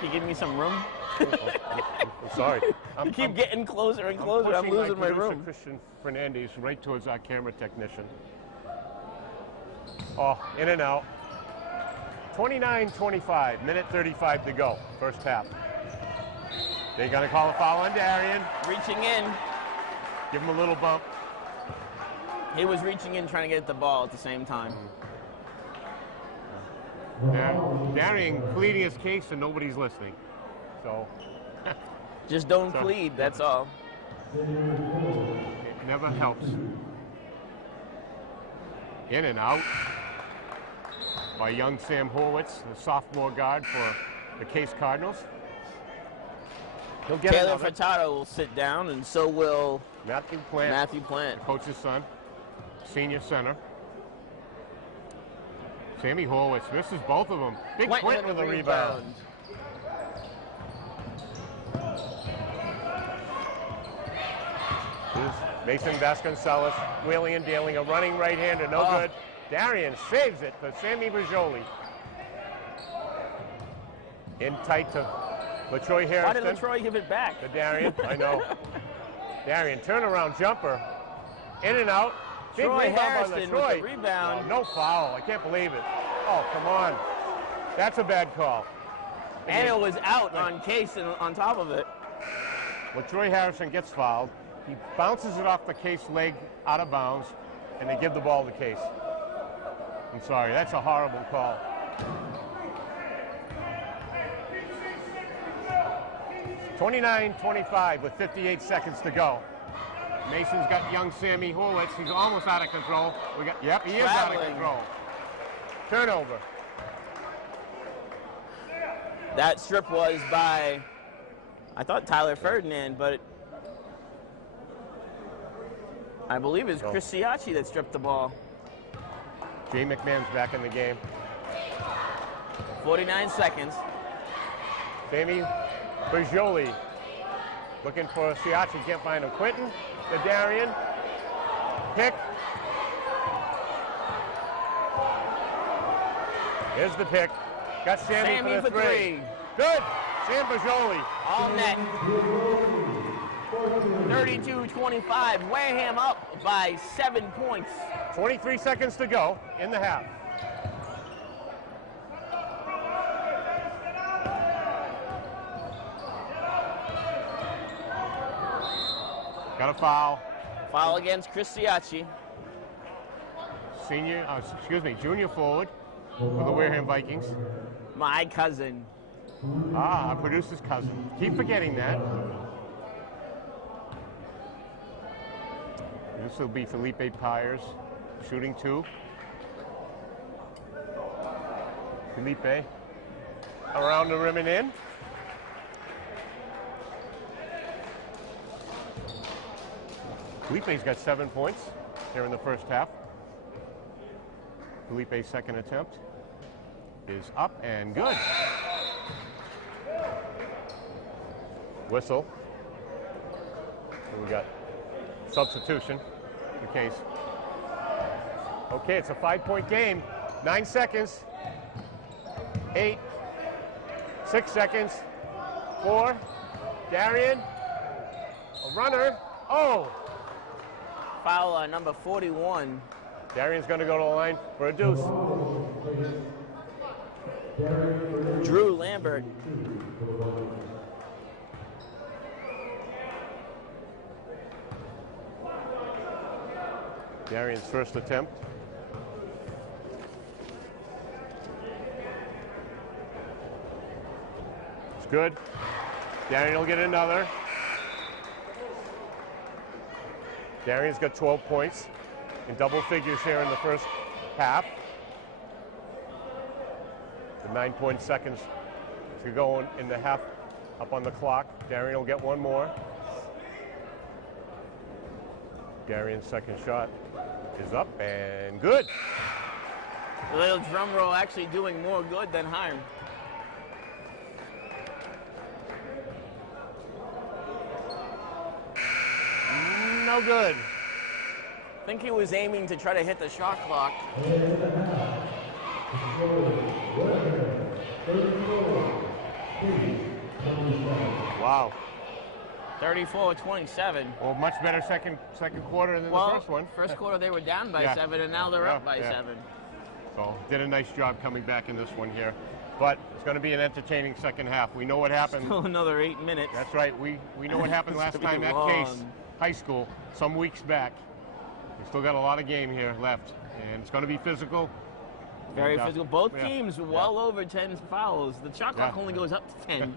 Can you give me some room? I'm sorry. You keep getting closer and closer. I'm pushing losing my producer, room. Christian Fernandez right towards our camera technician. Oh, in and out. 29-25, minute 35 to go, first half. They're going to call a foul on Darian. Reaching in. Give him a little bump. He was reaching in trying to get the ball at the same time. Darian pleading his case and nobody's listening. So Just don't plead, that's all. it never helps. In and out by young Sam Horwitz, the sophomore guard for the Case Cardinals. He'll get Taylor another. Furtado will sit down, and so will Matthew Plant, Matthew Plant. coach's son, senior center. Sammy Horwitz misses both of them. Big Quinton with a rebound. Here's Mason Vasconcelos wheeling and dealing, a running right-hander, no good. Darian saves it for Sammy Bajoli. In tight to LaTroy Harrison. Why did LaTroy give it back? To Darian, I know. Darian, turnaround jumper. In and out. Big Troy rebound by Harrison with LaTroy. the rebound. No foul. I can't believe it. Oh, come on. That's a bad call. And it was out on Case and on top of it. LaTroy Harrison gets fouled. He bounces it off the Case leg out of bounds, and they give the ball to Case. I'm sorry, that's a horrible call. It's 29-25 with 58 seconds to go. Mason's got young Sammy Horwitz. He's almost out of control. Yep, he is out of control. Turnover. That strip was by, I thought Tyler Ferdinand, but I believe it's Chris Siachi that stripped the ball. Jay McMahon's back in the game. 49 seconds. Sammy Bergioli looking for Siachi, can't find him. Quentin, the Darian, pick. Here's the pick. Got Sammy for the three. Good. Sam Bergioli. All net. 32-25. Wareham up by 7 points. 23 seconds to go in the half. Got a foul. Foul against Chris Siachi. Junior forward for the Wareham Vikings. My cousin. Our producer's cousin. Keep forgetting that. This will be Felipe Pyers, shooting two. Felipe around the rim and in. Felipe's got 7 points here in the first half. Felipe's second attempt is up and good. Whistle. So we got substitution in case. Okay, it's a 5-point game. 9 seconds. 8. 6 seconds. 4. Darian. A runner. Oh! Foul on number 41. Darian's going to go to the line for a deuce. Drew Lambert. Darian's first attempt. It's good. Darian will get another. Darian's got 12 points in double figures here in the first half. The 9 seconds to go in the half up on the clock. Darian will get one more. Darian's second shot is up and good. A little drum roll actually doing more good than harm. No good. I think he was aiming to try to hit the shot clock. Wow. 34-27. Well, much better second quarter than the first one. First quarter they were down by 7, and now they're up by 7. So did a nice job coming back in this one here. But it's going to be an entertaining second half. We know what happened. Still another 8 minutes. That's right. We know what happened last time at Case High School, some weeks back. We still got a lot of game here left, and it's going to be physical. Very physical. Both teams well over 10 fouls. The shot clock only goes up to 10.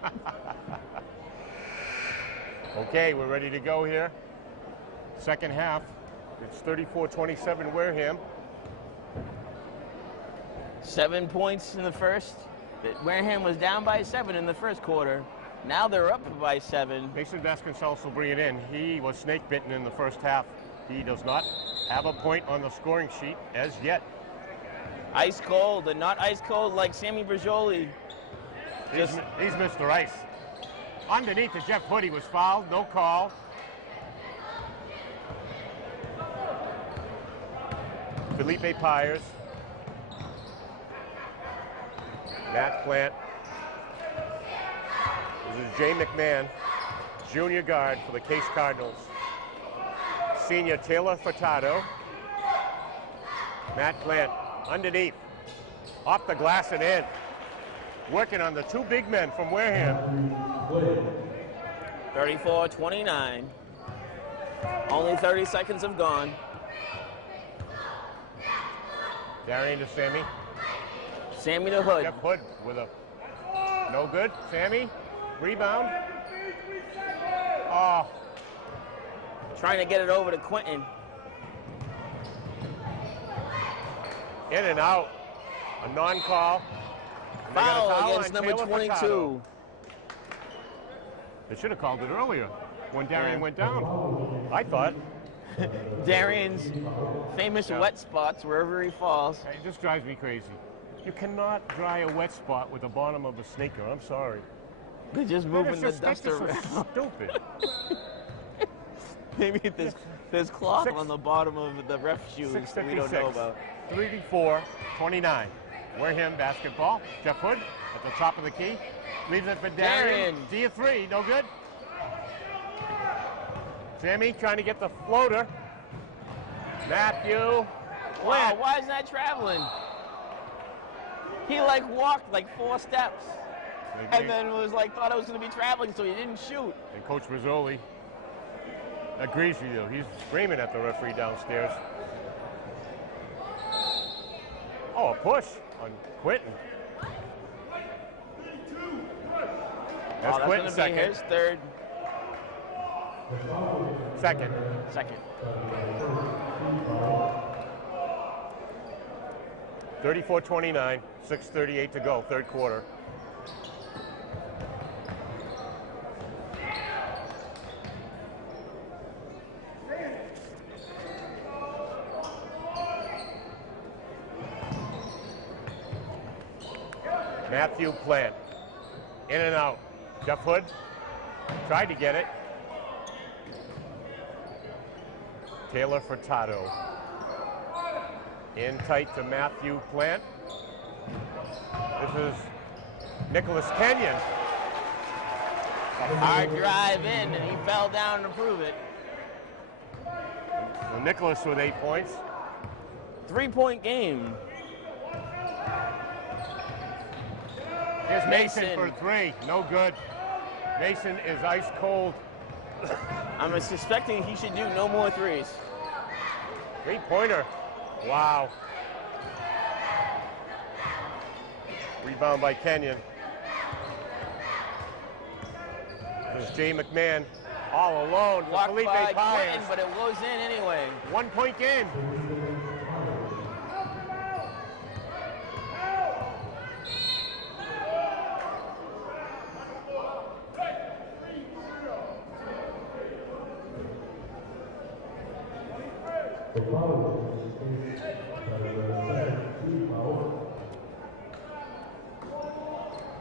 Okay, we're ready to go here. Second half. It's 34-27 Wareham. 7 points in the first. Wareham was down by 7 in the first quarter. Now they're up by 7. Mason Vasconcelos will bring it in. He was snake bitten in the first half. He does not have a point on the scoring sheet as yet. Ice cold, and not ice cold like Sammy Bergioli. He's Mr. Ice. Underneath to Jeff Hood, he was fouled, no call. Felipe Pyers. Matt Plant. This is Jay McMahon, junior guard for the Case Cardinals. Senior Taylor Furtado. Matt Plant underneath, off the glass and in. Working on the two big men from Wareham. 34-29. Only 30 seconds have gone. Darian to Sammy. Sammy to Hood. Jeff Hood with a no good. Sammy, rebound. Oh, Trying to get it over to Quentin. in and out. A non-call. And they got a Foul foul against on number Taylor 22. Furtado. They should have called it earlier when Darian Yeah. went down. I thought. Darian's famous wet spots wherever he falls. It just drives me crazy. You cannot dry a wet spot with the bottom of a sneaker. I'm sorry. They're just That moving is the just, that's dust just so around. stupid. Maybe there's cloth Six- on the bottom of the ref shoes that we don't know 6:56. about. 34-29. Wareham basketball. Jeff Hood at the top of the key. Leaves it for Darian. Darian. D of three, no good. Sammy trying to get the floater. Matthew. Wow, Plant. why is that traveling? He like walked like 4 steps and then was like thought I was going to be traveling, so he didn't shoot. And Coach Rizzoli agrees with you. He's screaming at the referee downstairs. Oh, a push on Quentin. That's That's Quentin going to be second. his third. Second. Second. 34-29, 6:38 to go, third quarter. Matthew Plant, in and out. Jeff Hood tried to get it. Taylor Furtado. In tight to Matthew Plant. This is Nicholas Kenyon. Hard drive in, and he fell down to prove it. So Nicholas with 8 points. 3-point game. Here's Mason Mason. for 3. No good. Mason is ice cold. I'm suspecting he should do no more threes. 3-pointer. Wow. Rebound by Kenyon. There's Jay McMahon all alone. for Blocked Felipe by Páez. Quentin, but it was in anyway. 1-point game.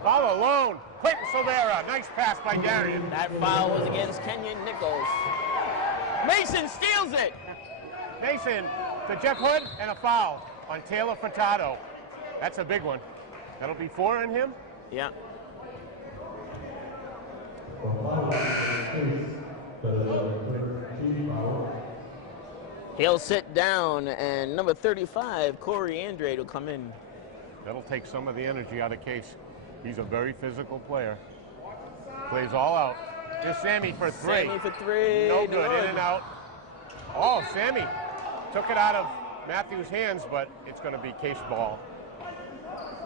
All alone. Quentin Silvera. Nice pass by Darian. That foul was against Kenyon Nichols. Mason steals it. Mason to Jeff Hood and a foul on Taylor Furtado. That's a big one. That'll be 4 on him. Yeah. He'll sit down, and number 35, Corey Andrade, will come in. That'll take some of the energy out of Case. He's a very physical player. Plays all out. Here's Sammy for 3. Sammy for 3. No good. In and out. Oh, Sammy took it out of Matthew's hands, but it's going to be Case ball.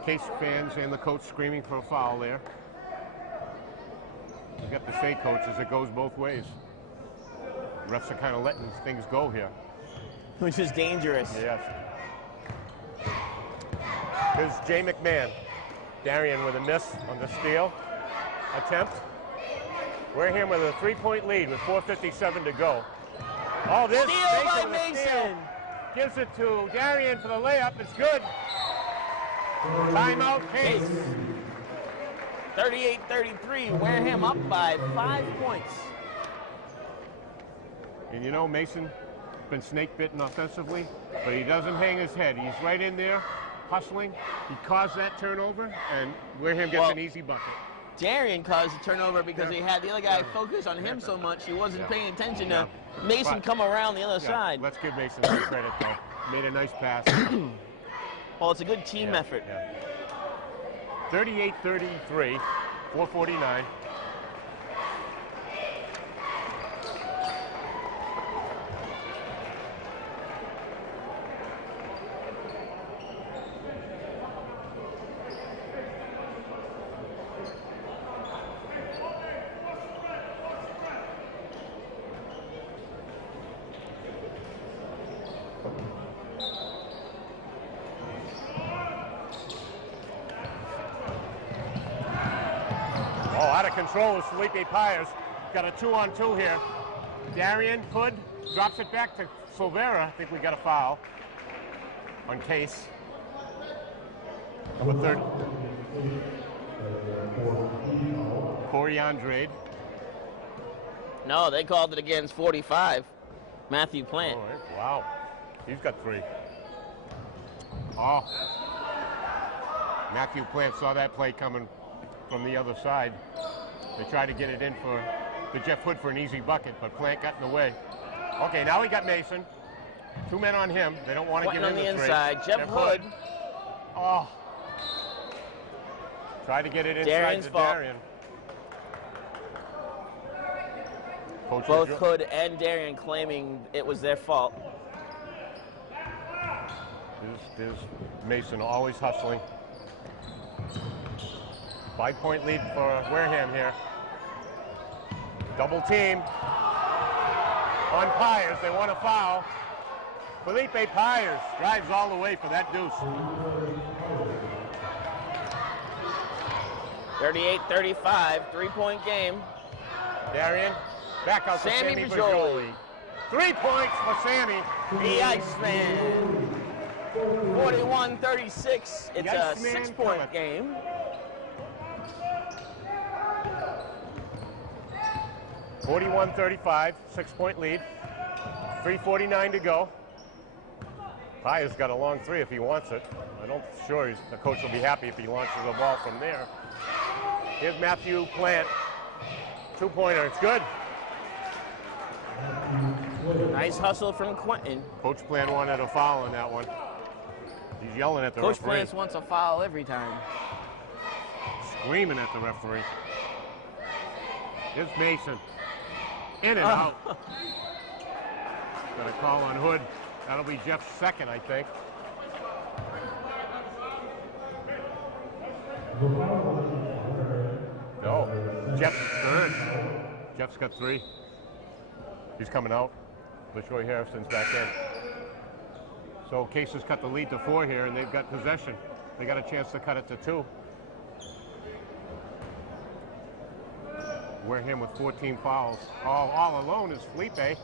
Case fans and the coach screaming for a foul there. You got to say, coaches, it goes both ways. Refs are kind of letting things go here. Which is dangerous. Yes. Here's Jay McMahon. Darian with a miss on the steal attempt. We're here with a 3-point lead with 4:57 to go. Oh, this Steal by with a steal. Mason. Gives it to Darian for the layup. It's good. Timeout, Case. Case. 38-33. Wareham up by 5 points. And you know, Mason been snake bitten offensively, but he doesn't hang his head. He's right in there, hustling. He caused that turnover, and Wareham gets an easy bucket. Darian caused the turnover because he had the other guy focus on him so much he wasn't paying attention to Mason But- come around the other side. Let's give Mason some credit, though. Made a nice pass. Well, it's a good team effort. 38-33, 4:49. control is Felipe Pyers. Got a 2-on-2 here. Darian Hood drops it back to Silvera. I think we got a foul on Case. Number 30. Corey Andrade. No, they called it against 45. Matthew Plant. All right. Wow. He's got 3. Oh. Matthew Plant saw that play coming from the other side. They tried to get it in for Jeff Hood for an easy bucket, but Plant got in the way. Okay, now we got Mason. 2 men on him. They don't want to give him on the the 3. inside. Jeff Hood. Oh. Try to get it inside Darian's to fault. Darian. Coach Both Hood and Darian claiming it was their fault. There's Mason always hustling. 5-point lead for Wareham here. Double team on Pyers. They want a foul. Felipe Pyers drives all the way for that deuce. 38-35, 3-point game. Darian, back out to Sammy Sammy Bajoli. Bajoli. 3 points for Sammy. The Iceman. 41-36. It's a Iceman 6-point game. (41-35), 6-point lead. 3:49 to go. Pyers got a long 3 if he wants it. I'm not sure the coach will be happy if he launches the ball from there. Here's Matthew Plant. 2-pointer. It's good. Nice hustle from Quentin. Coach Plant wanted a foul on that one. He's yelling at the Coach referee. Plant wants a foul every time. Screaming at the referee. Here's Mason. In and out. Got a call on Hood. That'll be Jeff's second, I think. No, Jeff's third. Jeff's got 3. He's coming out. LaTroy Harrison's back in. So Case has cut the lead to 4 here, and they've got possession. They got a chance to cut it to 2. Wareham with 14 fouls. All alone is Felipe.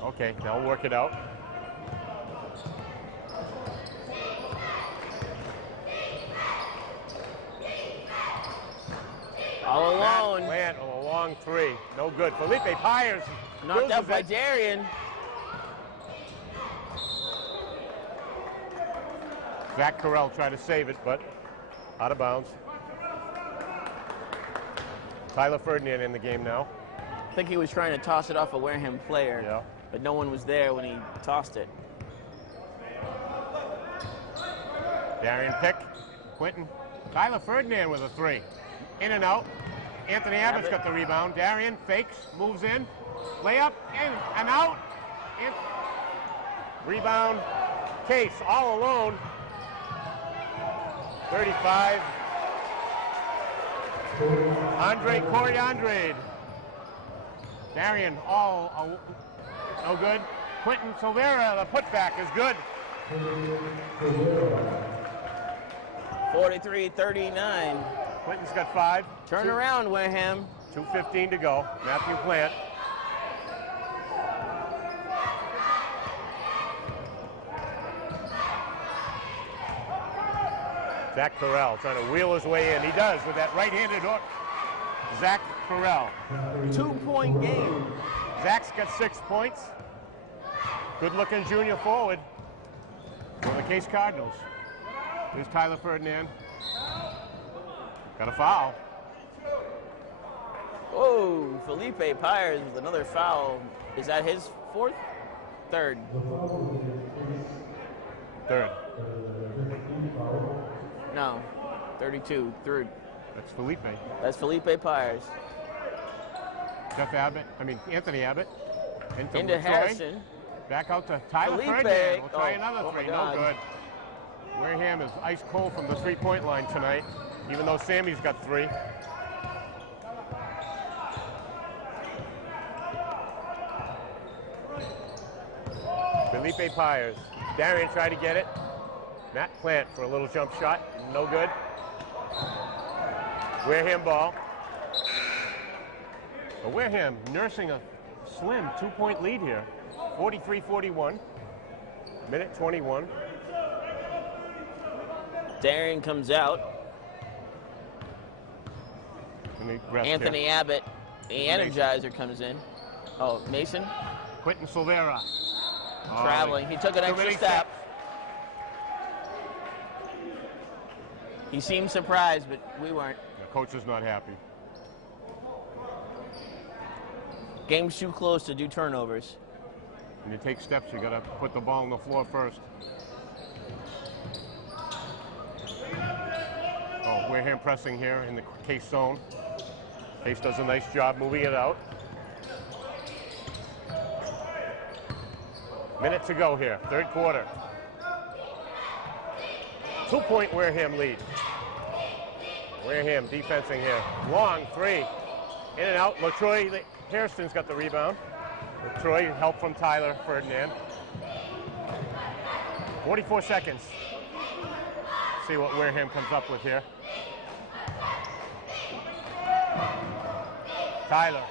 Okay, they'll work it out. All alone. Plant on a long 3. No good. Felipe Pyers. Knocked out by Darian. Zach Carell tried to save it, but out of bounds. Tyler Ferdinand in the game now. I think he was trying to toss it off a Wareham player, Yeah. but no one was there when he tossed it. Darian pick. Quentin. Tyler Ferdinand with a 3. In and out. Anthony Abbott's got the rebound. Darian fakes, moves in. Layup, in and out. Rebound. Case all alone. 35. Corey Andrade. Darian, no good. Quentin Silvera, the putback is good. 43-39. Quentin's got 5. Turn around, Wareham. 2:15 to go. Matthew Plant. Zach Carell trying to wheel his way in. He does with that right-handed hook. Zach Carell. 2-point game. Zach's got 6 points. Good-looking junior forward for the Case Cardinals. There's Tyler Ferdinand. Got a foul. Oh, Felipe Pyers with another foul. Is that his 4th? 3rd. 3rd. No, 32. 3rd. That's Felipe. That's Felipe Pyers. Anthony Abbott. Into LaTroy. Harrison. Back out to Tyler Felipe. Ferdinand. We'll try Oh, another oh my 3. No God. good. Wareham is ice cold from the 3-point line tonight, even though Sammy's got 3. Felipe Pyers. Darian tried to get it. Matt Plant for a little jump shot. No good. Wareham ball. But Wareham nursing a slim 2-point lead here. 43-41. Minute 21. Darian comes out. Anthony Abbott, the Energizer, comes in. Oh, Mason? Quentin Silvera. Traveling. He took an extra step. He seemed surprised, but we weren't. The coach is not happy. Game's too close to do turnovers. When you take steps, you got to put the ball on the floor first. Oh, Wareham pressing here in the Case zone. Case does a nice job moving it out. Minute to go here, third quarter. 2-point Wareham lead. Wareham defensing here. Long three. In and out. LaTroy Hairston's got the rebound. LaTroy, help from Tyler Ferdinand. 44 seconds. See what Wareham comes up with here. Tyler.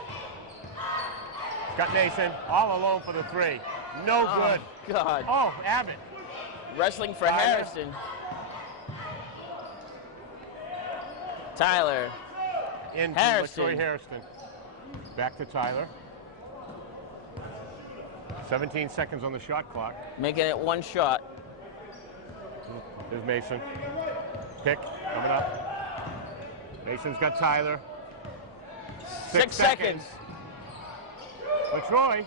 Got Nason all alone for the three. No good. Oh, God. Oh, Abbott. Wrestling for Tyler. Harrison. Tyler. Into Harrison. LaTroy Hairston. Back to Tyler. 17 seconds on the shot clock. Making it one shot. There's Mason. Pick coming up. Mason's got Tyler. 6 seconds. LaTroy.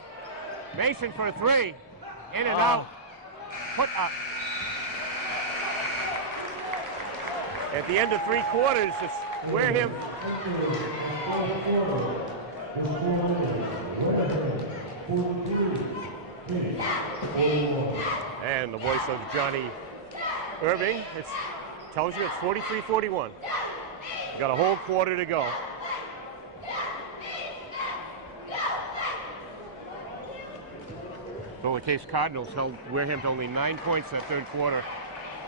Mason for a three. In and out. Put up. At the end of 3 quarters, it's Wareham. And the voice of Johnny Irving. It tells you it's 43-41. You got a whole quarter to go. So the Case Cardinals held Wareham to only 9 points that third quarter.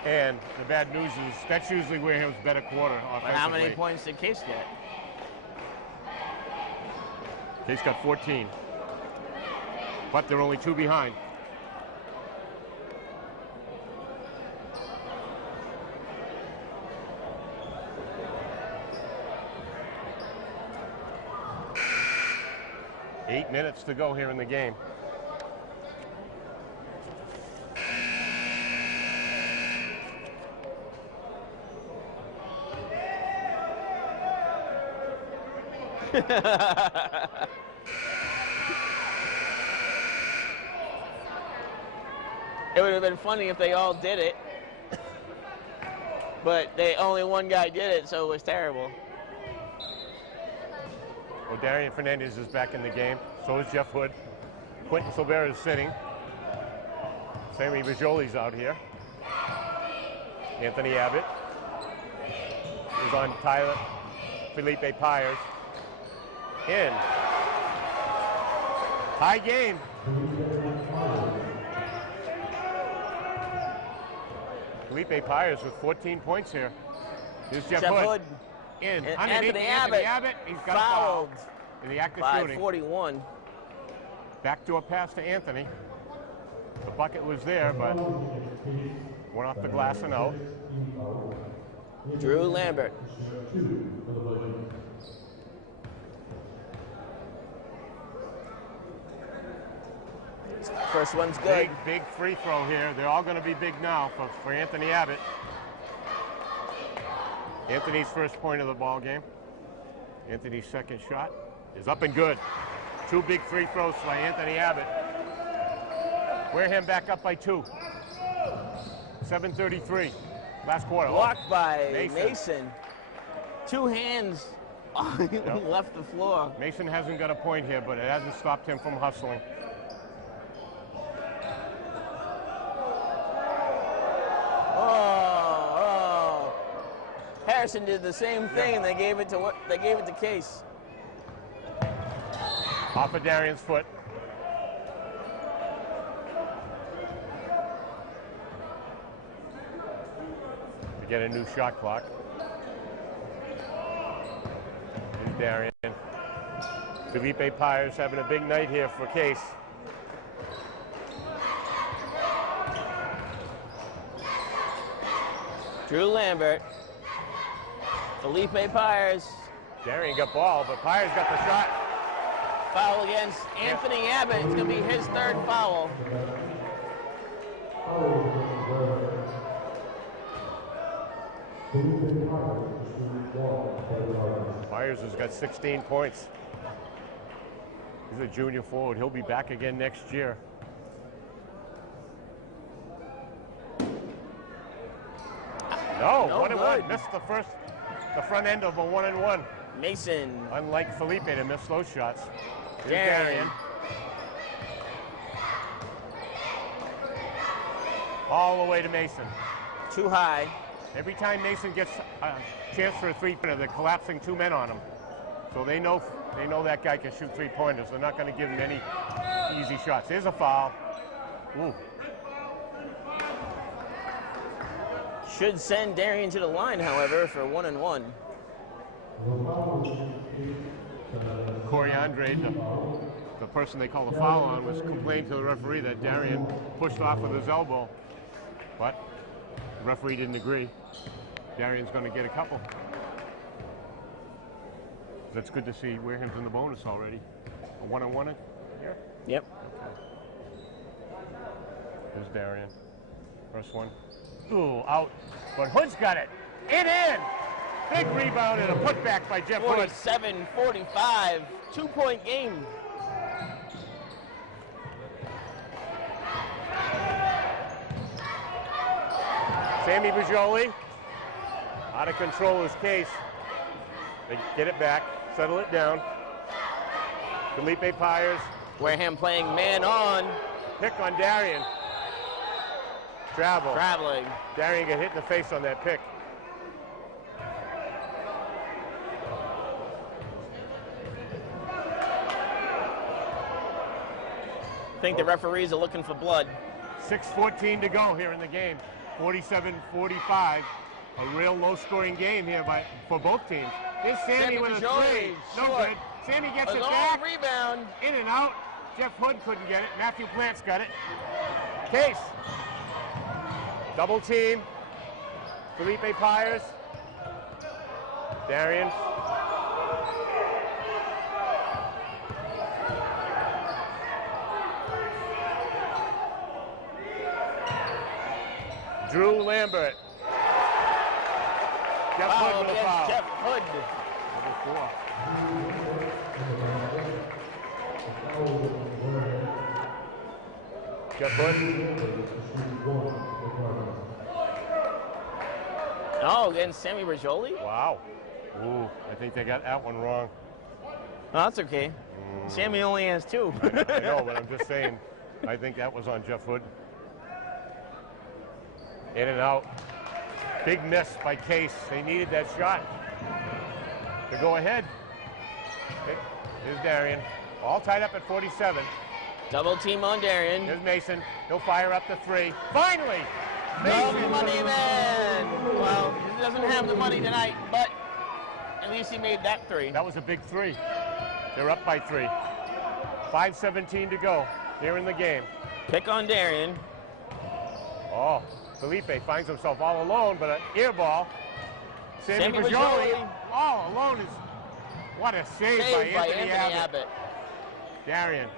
And the bad news is that's usually Wareham's better quarter offensively. How many points did Case get? Case got 14. But they're only 2 behind. Eight minutes to go here in the game. It would have been funny if they all did it, but only one guy did it, so it was terrible. Well, Darian Fernandez is back in the game. So is Jeff Hood. Quentin Silvera is sitting. Sammy Bajoli's out here. Anthony Abbott is on Tyler. Felipe Pyers. In. High game. Felipe Pyers with 14 points here. Here's Jeff Hood. In. Anthony Abbott. He's got fouled. In the act of shooting. 41. Backdoor pass to Anthony. The bucket was there, but went off the glass and out. Drew Lambert. First one's good. Big free throw here. They're all going to be big now for Anthony Abbott. Anthony's first point of the ball game. Anthony's second shot is up and good. 2 big free throws by Anthony Abbott. Wareham back up by 2. 7:33. Last quarter. Blocked by Mason. 2 hands left the floor. Mason hasn't got a point here, but it hasn't stopped him from hustling. Oh. Harrison did the same thing. Yeah. They gave it to Case. Off of Darian's foot. To get a new shot clock. Darian. Felipe Pyers having a big night here for Case. Drew Lambert. Felipe Pyers. Darian got ball, but Pyers got the shot. Foul against Anthony Abbott. It's going to be his third foul. Myers has got 16 points. He's a junior forward. He'll be back again next year. No, No 1-1. good. Missed the front end of a 1-1. Mason. Unlike Felipe to miss those shots. Here's Darian. Darian. All the way to Mason. Too high. Every time Mason gets a chance for a three-pointer, they're collapsing two men on him. So they know that guy can shoot three-pointers. They're not going to give him any easy shots. Here's a foul. Ooh. Should send Darian to the line, however, for 1-1. Corey Andre, the person they call the foul on, was complaining to the referee that Darian pushed off with his elbow. But the referee didn't agree. Darian's going to get a couple. That's good to see Wareham's in the bonus already. A 1-on-1 here? Yep. Here's Darian. First one. Ooh, out. But Hood's got it. It in! Big rebound and a putback by Jeff Hood. 47-45. 2-point game. Sammy Bajoli. Out of control is Case. They get it back, settle it down. Felipe Pyers. Wareham playing man on. Pick on Darian. Traveling. Darian got hit in the face on that pick. I think the referees are looking for blood. 6:14 to go here in the game. 47-45. A real low-scoring game here for both teams. Here's Sammy with a three. No good. Sammy gets it back. Rebound. In and out. Jeff Hood couldn't get it. Matthew Plant's got it. Case. Double team. Felipe Pyers. Darian. Drew Lambert. Jeff Hood with a foul. Jeff Hood. Number 4. Jeff Hood. Oh, against Sammy Bajoli? Wow. Ooh, I think they got that one wrong. No, that's okay. Sammy only has 2. I know, but I'm just saying, I think that was on Jeff Hood. In and out. Big miss by Case. They needed that shot to go ahead. Here's Darian. All tied up at 47. Double team on Darian. Here's Mason. He'll fire up the 3. Finally! No, Mason! money man. Well, he doesn't have the money tonight, but at least he made that 3. That was a big 3. They're up by 3. 5:17 to go here in the game. Pick on Darian. Oh, Felipe finds himself all alone, but an air ball. Sammy Bajoli Bajoli. all alone is what a save by Anthony Abbott. Darian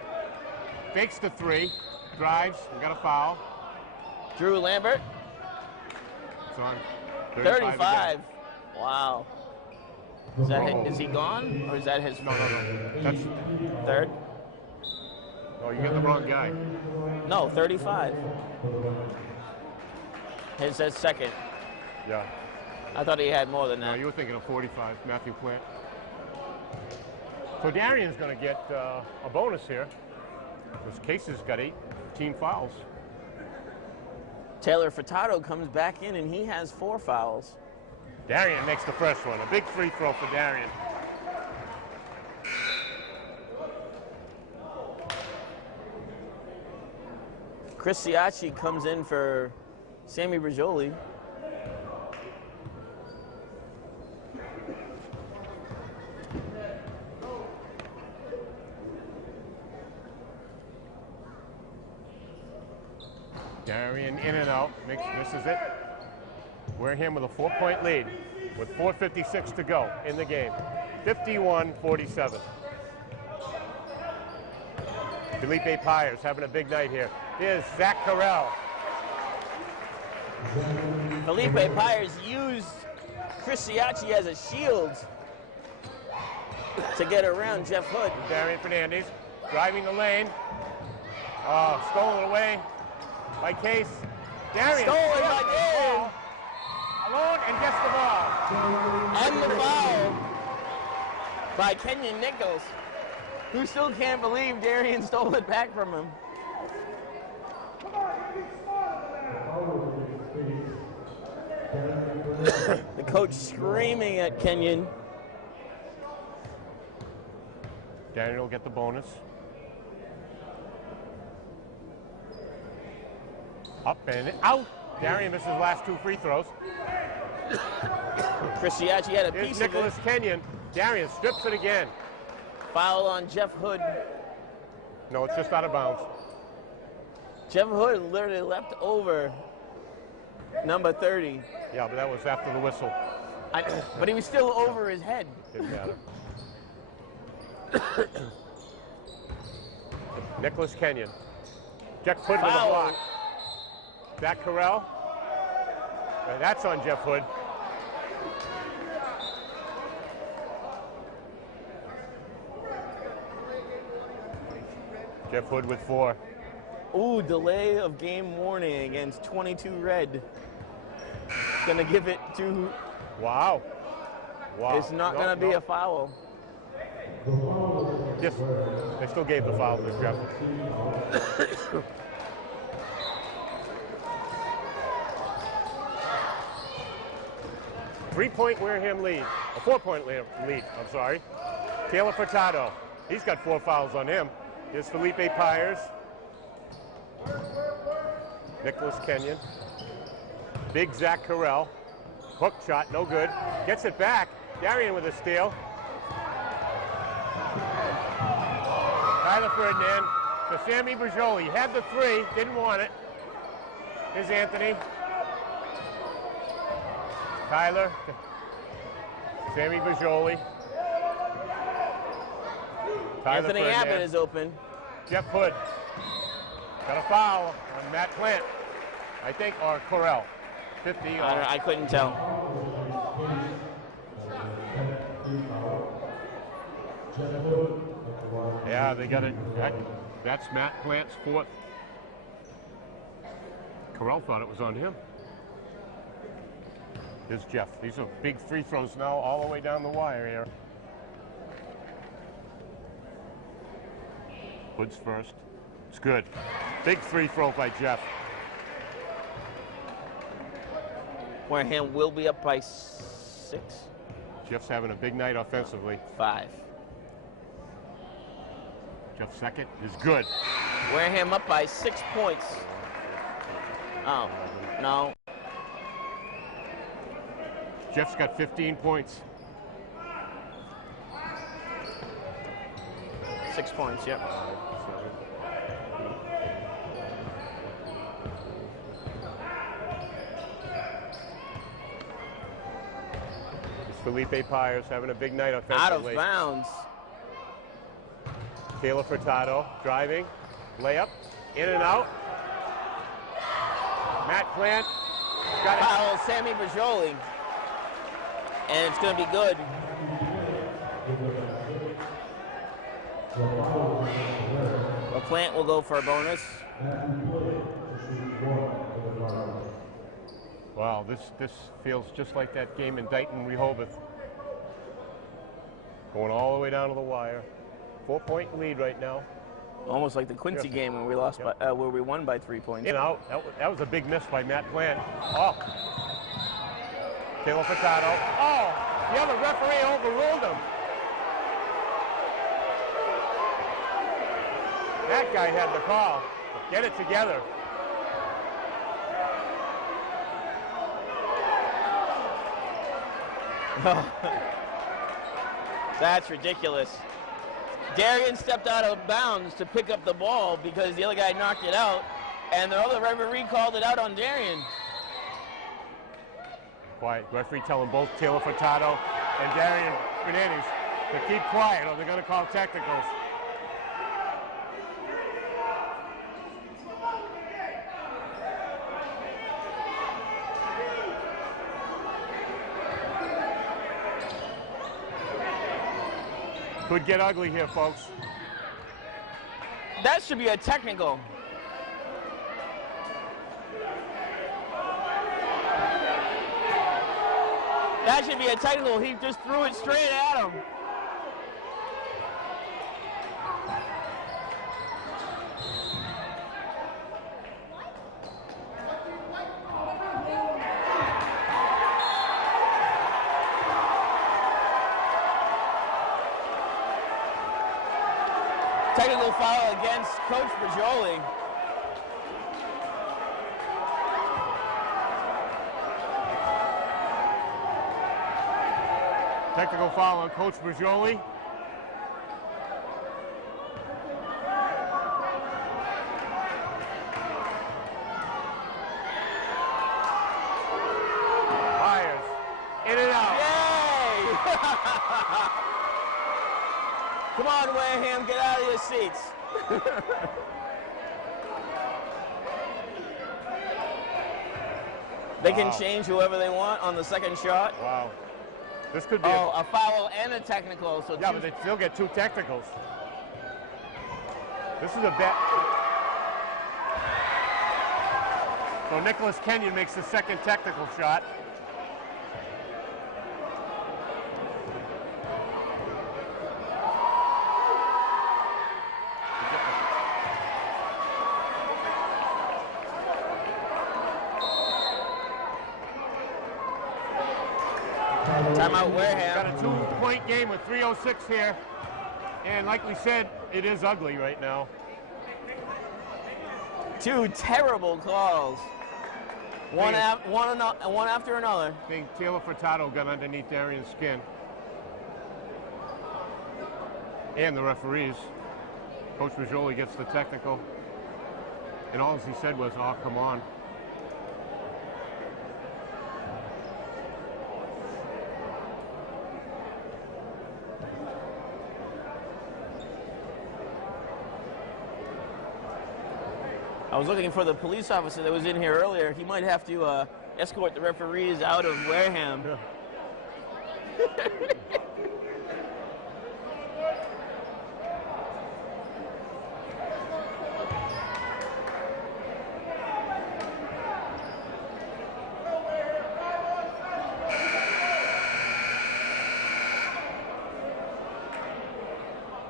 fakes the 3, drives, we got a foul. Drew Lambert. It's on 35. again. Wow. Is he gone, or is that his No. That's third? oh, you got the wrong guy. No, 35. His says second. Yeah. I thought he had more than No, that. you were thinking of 45, Matthew Plant. So Darian's going to get a bonus here. Because Case's got 18 fouls. Taylor Furtado comes back in, and he has 4 fouls. Darian makes the first one. A big free throw for Darian. Chris Siacci comes in for Sammy Bajoli. Darian in and out. Misses it. Wareham with a 4-point lead with 4:56 to go in the game. 51-47. Felipe Pyers having a big night here. Here's Zach Carell. Felipe Pyers used Chris Siacci as a shield to get around Jeff Hood. Darian Fernandez driving the lane. Stolen away by Case. Darian Stolen by Darian. Alone and gets the ball. And the foul by Kenyon Nichols, who still can't believe Darian stole it back from him. The coach screaming at Kenyon. Darian will get the bonus. Up and out. Darian misses his last 2 free throws. Chris Siacci had a Here's piece Nicholas of it. Kenyon. Darian strips it again. Foul on Jeff Hood. No, it's just out of bounds. Jeff Hood literally leapt over number 30. Yeah, but that was after the whistle. But he was still over his head. Didn't matter. Nicholas Kenyon. Jeff Hood with a Foul. block. Zach Carell. And that's on Jeff Hood. Jeff Hood with 4. Ooh, delay of game warning against 22 red. Gonna give it to, Wow. Wow. it's not No, gonna be no. a foul. Yes, they still gave the foul to Jeff. 3-point Wareham lead. A 4-point lead, I'm sorry. Taylor Furtado. He's got 4 fouls on him. Here's Felipe Pyers. Nicholas Kenyon. Big Zach Carell. Hook shot, no good. Gets it back. Darian with a steal. Tyler Ferdinand to Sammy Bajoli. Had the 3, didn't want it. Here's Anthony. Tyler. Sammy Bajoli. Tyler Anthony Ferdinand. Abbott is open. Jeff Hood. Got a foul on Matt Plant, I think, or Correll. 50. I couldn't tell. Yeah, they got it. That's Matt Plant's 4th. Correll thought it was on him. Here's Jeff. These are big free throws now, all the way down the wire here. Hood's first. It's good. Big free throw by Jeff. Wareham will be up by 6, Jeff's having a big night offensively. 5. Jeff's second is good. Wareham up by 6 points. Oh, no. Jeff's got 15 points. 6 points, yep. Felipe Pyers having a big night offensively. Out of bounds. Taylor Furtado driving, layup, in and out. Matt Plant got it. Foul Sammy Bajoli. And it's going to be good. Well, Plant will go for a bonus. Wow, this feels just like that game in Dighton-Rehoboth. Going all the way down to the wire. 4-point lead right now. Almost like the Quincy game when we lost by, where we won by 3 points. In and out. That was a big miss by Matt Plant. Oh. Taylor Furtado. Oh, yeah, the referee overruled him. That guy had the call. Get it together. That's ridiculous. Darian stepped out of bounds to pick up the ball because the other guy knocked it out. And the other referee called it out on Darian. Quiet. Referee telling both Taylor Furtado and Darian Fernandez to keep quiet or they're going to call technicals. Could get ugly here, folks. That should be a technical. That should be a technical. He just threw it straight at him. Technical foul against Coach Bajoli. Technical foul on Coach Bajoli. Myers, in and out. Yay! Come on, Wareham, get out of your seats. They can change whoever they want on the second shot. Wow. This could be a foul and a technical. So yeah, but they still get two technicals. This is a bet. So Nicholas Kenyon makes the second technical shot. Timeout Wareham. Got a 2-point game with 3:06 here. And like we said, it is ugly right now. Two terrible calls. One after another. I think Taylor Furtado got underneath Darian's skin. And the referees. Coach Bajoli gets the technical. And all he said was, oh, come on. I was looking for the police officer that was in here earlier. He might have to escort the referees out of Wareham. Yeah.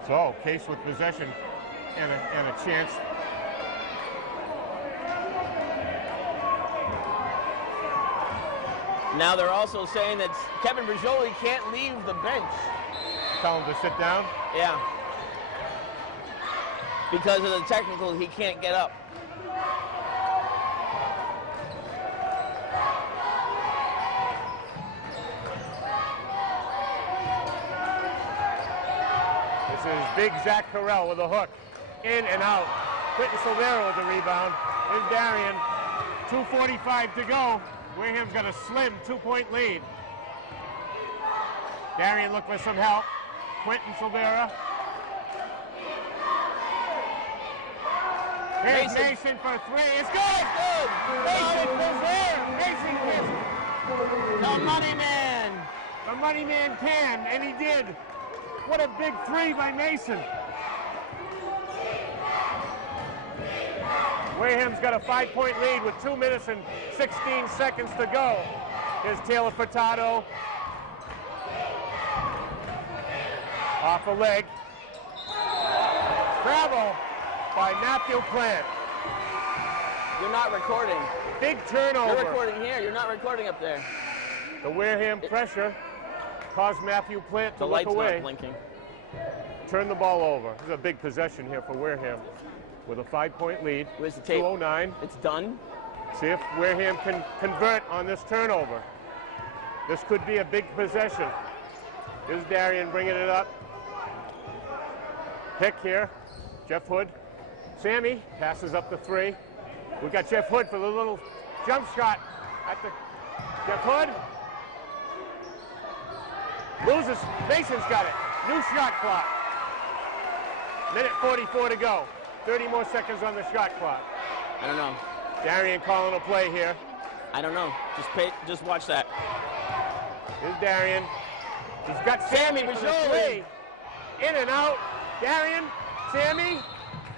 So, Case with possession and a chance. Now they're also saying that Kevin Bajoli can't leave the bench. Tell him to sit down? Yeah. Because of the technical, he can't get up. This is big Zach Carell with a hook. In and out. Quentin Silvera with the rebound. Here's Darian. 2:45 to go. Wareham's got a slim 2-point lead. Darian looked for some help. Quentin Silvera. Here's Mason for three. It's good! Mason was there! Mason is The money man! the money man can, and he did. What a big three by Mason. Wareham's got a 5-point lead with 2 minutes and 16 seconds to go. Here's Taylor Furtado. Off a leg. Travel by Matthew Plant. You're not recording. Big turnover. You're recording here. You're not recording up there. The Wareham pressure caused Matthew Plant to The look light's away. not blinking. Turn the ball over. This is a big possession here for Wareham with a 5-point lead. Where's the tape? 2:09. It's done. See if Wareham can convert on this turnover. This could be a big possession. Here's Darian bringing it up. Pick here. Jeff Hood. Sammy passes up the three. We got Jeff Hood for the little jump shot at the Jeff Hood. Loses. Mason's got it. New shot clock. Minute 44 to go. 30 more seconds on the shot clock. I don't know. Darian calling a play here. I don't know. Just watch that. Here's Darian. He's got Sammy for the three. In and out. Darian, Sammy.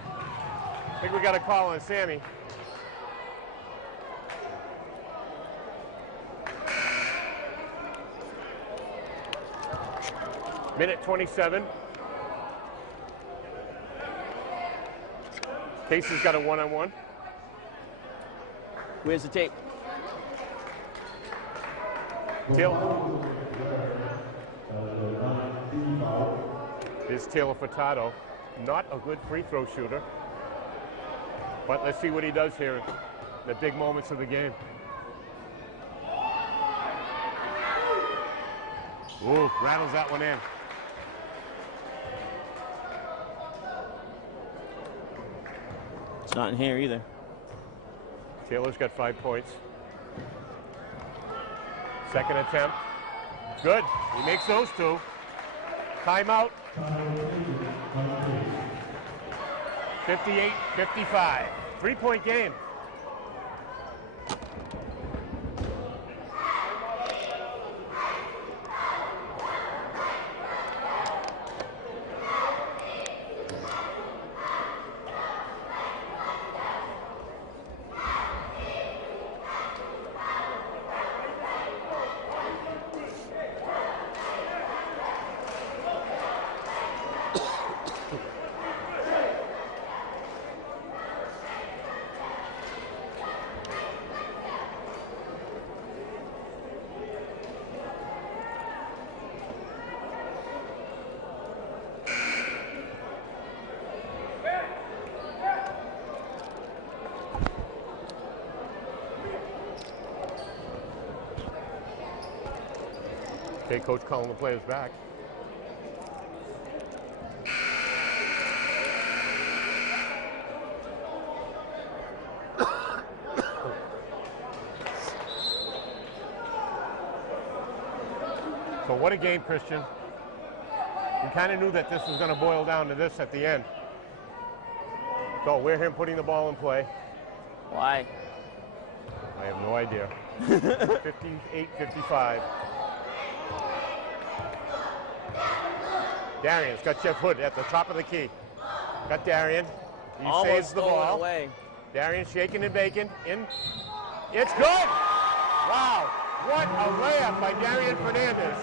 I think we got a call on Sammy. Minute 27. Case has got a one-on-one. Where's the tape? Till. Here's Taylor Furtado. Not a good free throw shooter. But let's see what he does here in the big moments of the game. Ooh, rattles that one in. It's not in here either. Taylor's got 5 points. Second attempt. Good. He makes those two. Timeout. 58-55. 3-point game. Okay, coach calling the players back. So what a game, Christian. We kind of knew that this was going to boil down to this at the end. So Wareham putting the ball in play. Why? I have no idea. 58-55. Darian's got Jeff Hood at the top of the key. Got Darian. He saves the ball. Away. Darian shaking and baking. In. It's good! Wow. What a layup by Darian Fernandez.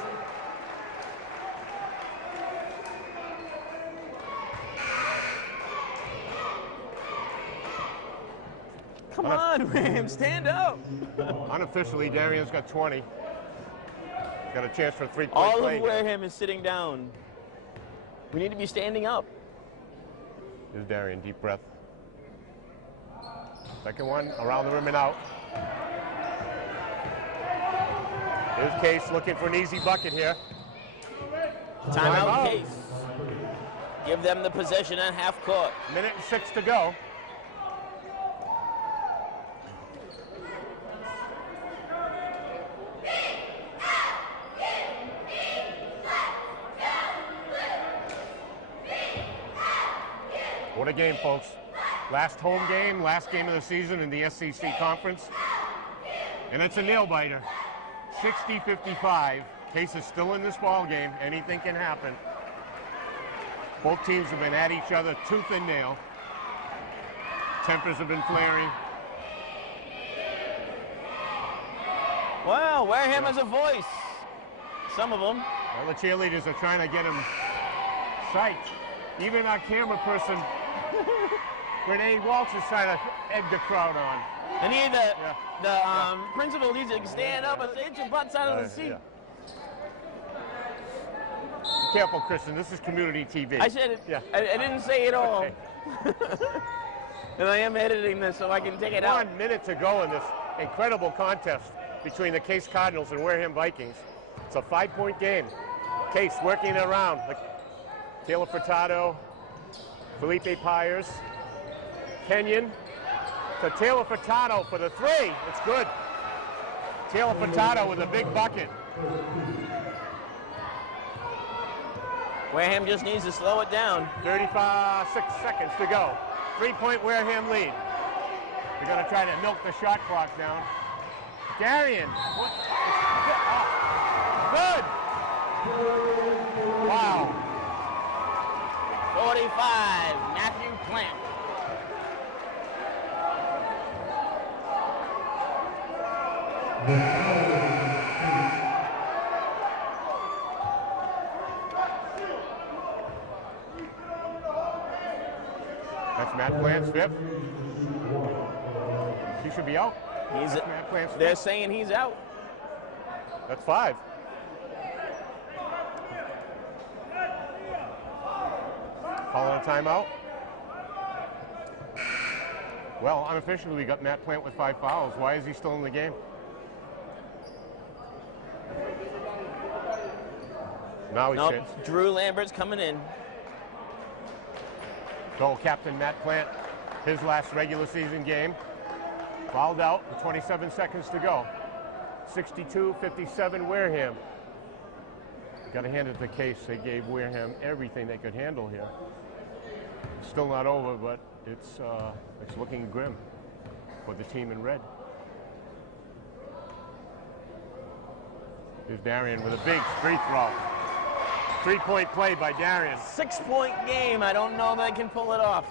Come on, Wareham, stand up. Unofficially, Darian's got 20. Got a chance for a three-point All play. of Wareham is sitting down. We need to be standing up. Here's Darian, deep breath. Second one, around the rim and out. Here's Case looking for an easy bucket here. Timeout, Case. Give them the possession at half court. Minute and 6 to go. What a game, folks. Last home game, last game of the season in the SEC Conference. And it's a nail-biter. 60-55. Case is still in this ball game. Anything can happen. Both teams have been at each other tooth and nail. Tempers have been flaring. Well, Wareham has a voice. Some of them. Well, the cheerleaders are trying to get him psyched. Even our camera person, Renee Walsh, is trying to egg the crowd on. They need the principal needs to stand up and say, "Get your butts out of the seat." Yeah. Be careful, Christian. This is community TV. I said it. Yeah. I didn't say it all. Okay. And I am editing this so I can take it out. 1 minute to go in this incredible contest between the Case Cardinals and Wareham Vikings. It's a 5-point game. Case working it around. Taylor Furtado, Felipe Pyers, Kenyon, to Taylor Furtado for the three. It's good. Taylor Furtado with a big bucket. Wareham just needs to slow it down. 36 seconds to go. 3-point Wareham lead. They're going to try to milk the shot clock down. Darian. Good. Wow. 45, Matthew Plant. That's Matt Plant's fifth. He should be out. Matt Plant's they're saying he's out. That's 5. Calling a timeout. Well, unofficially, we got Matt Plant with 5 fouls. Why is he still in the game? Now he's nope. Drew Lambert's coming in. So Captain Matt Plant, his last regular season game, fouled out with 27 seconds to go. 62-57 Wareham. Got to hand it to Case. They gave Wareham everything they could handle here. It's still not over, but it's looking grim for the team in red. Here's Darian with a big free throw. 3-point play by Darian. 6-point game. I don't know if they can pull it off.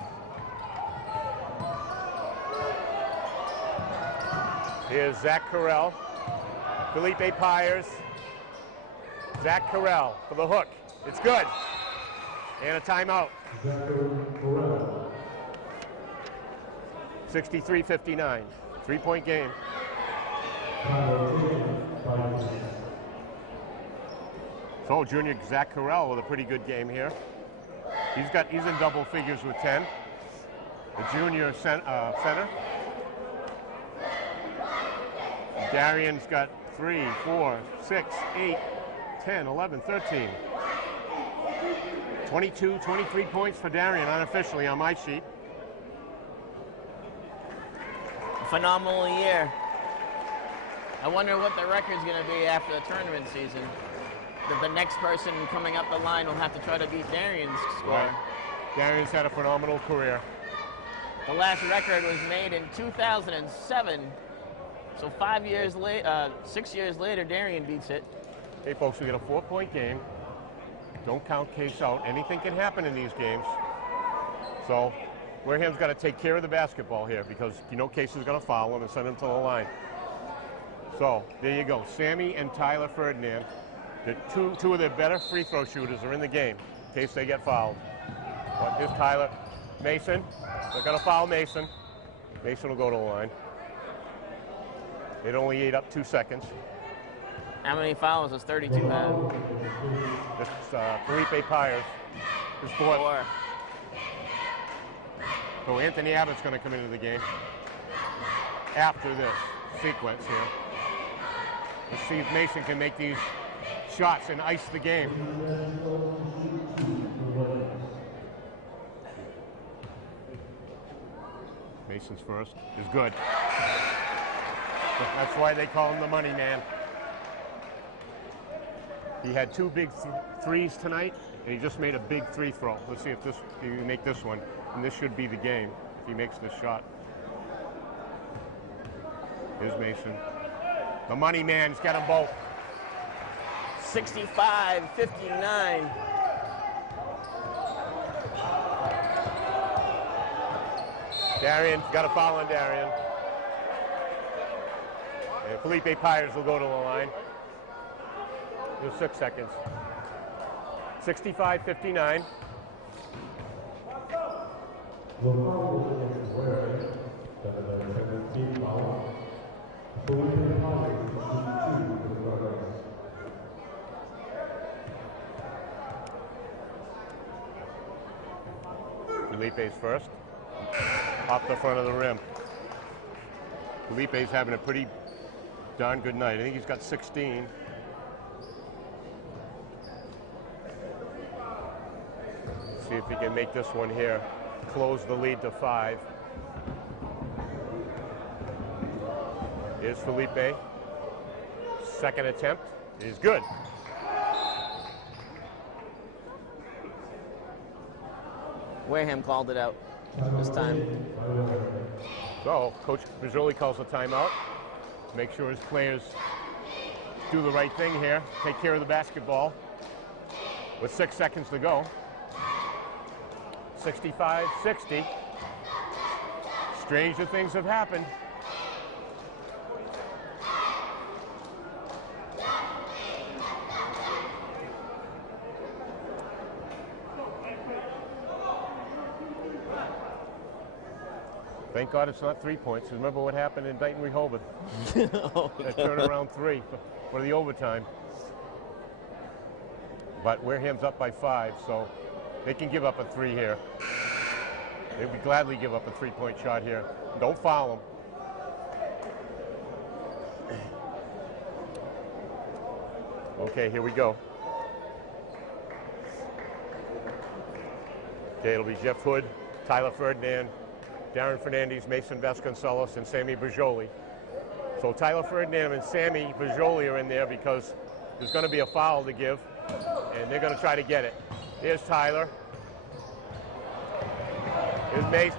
Here's Zach Carell, Felipe Pyers, Zach Carell for the hook. It's good. And a timeout. 63-59. 3-point game. So junior Zach Carell with a pretty good game here. He's in double figures with 10. The junior center. Darian's got 3, 4, 6, 8, 10, 11, 13. 22, 23 points for Darian unofficially on my sheet. Phenomenal year. I wonder what the record's going to be after the tournament season. That the next person coming up the line will have to try to beat Darian's score. Right. Darian's had a phenomenal career. The last record was made in 2007. So 6 years later, Darian beats it. Hey folks, we got a 4-point game. Don't count Case out. Anything can happen in these games. So Wareham's got to take care of the basketball here because you know Case is going to foul him and send him to the line. So there you go. Sammy and Tyler Ferdinand, the two of their better free throw shooters, are in the game in case they get fouled. But here's Tyler. Mason. They're going to foul Mason. Mason will go to the line. It only ate up 2 seconds. How many fouls does 32 have? This is Felipe Pyers. His 4th. So Anthony Abbott's going to come into the game after this sequence here. Let's see if Mason can make these shots and ice the game. Mason's first is good. That's why they call him the money man. He had 2 big threes tonight, and he just made a big 3 throw. Let's see if he can make this one, and this should be the game if he makes this shot. Here's Mason. The money man's got them both. 65-59. Darian, got a foul on Darian. And Felipe Pyers will go to the line. There's 6 seconds. 65-59. Felipe's first. Off the front of the rim. Felipe's having a pretty darn good night. I think he's got 16. See if he can make this one here. Close the lead to 5. Here's Felipe. Second attempt is good. Wareham called it out this time. So Coach Mazzoli calls a timeout. Make sure his players do the right thing here. Take care of the basketball. With 6 seconds to go. 65-60. Stranger things have happened. Thank God it's not 3 points. Remember what happened in Dayton Rehoboth? Oh, That turnaround three for the overtime. But Wareham's up by 5, so they can give up a 3 here. They would gladly give up a 3-point shot here. Don't foul them. Okay, here we go. Okay, it'll be Jeff Hood, Tyler Ferdinand, Darren Fernandez, Mason Vasconcelos, and Sammy Bajoli. So Tyler Ferdinand and Sammy Bajoli are in there because there's going to be a foul to give, and they're going to try to get it. Here's Tyler. Here's Mason.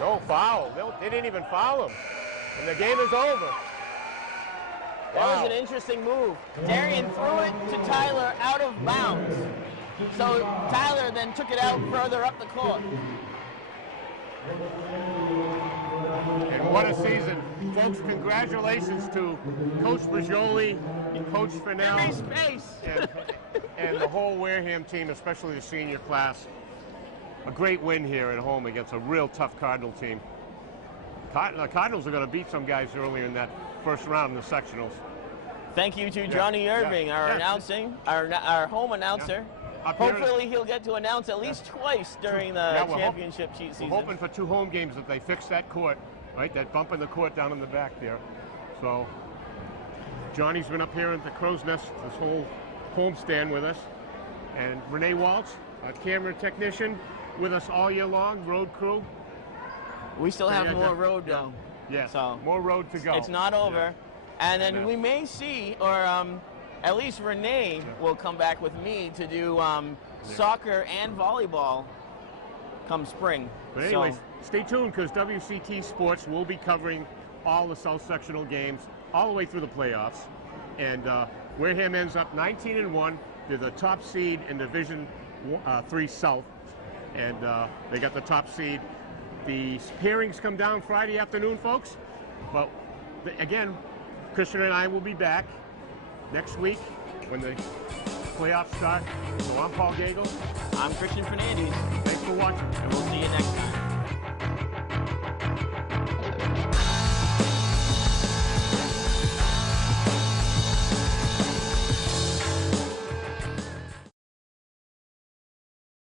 No foul. They didn't even foul him. And the game is over. That was an interesting move. Darian threw it to Tyler out of bounds. So Tyler then took it out further up the court. And what a season. Folks, congratulations to Coach Bajoli and Coach Fennell and the whole Wareham team, especially the senior class. A great win here at home against a real tough Cardinal team. The Cardinals are going to beat some guys earlier in that first round in the sectionals. Thank you to Johnny Irving, our home announcer. Hopefully he'll get to announce at least twice during the championship season. We're hoping for 2 home games that they fix that court, right? That bump in the court down in the back there. So Johnny's been up here at the Crow's Nest, this whole homestand with us. And Renee Waltz, our camera technician, with us all year long, road crew. We still have more road though. Yes, so more road to go. It's not over. Yeah. And then we may see, or at least Renee will come back with me to do soccer and volleyball come spring. But anyways, stay tuned because WCT Sports will be covering all the South Sectional games all the way through the playoffs. And Wareham ends up 19-1. They're the top seed in Division 3 South. And they got the top seed. The pairings come down Friday afternoon, folks. But again, Christian and I will be back next week when the playoffs start. So I'm Paul Gagel. I'm Christian Fernandez. Thanks for watching. And we'll see you next time.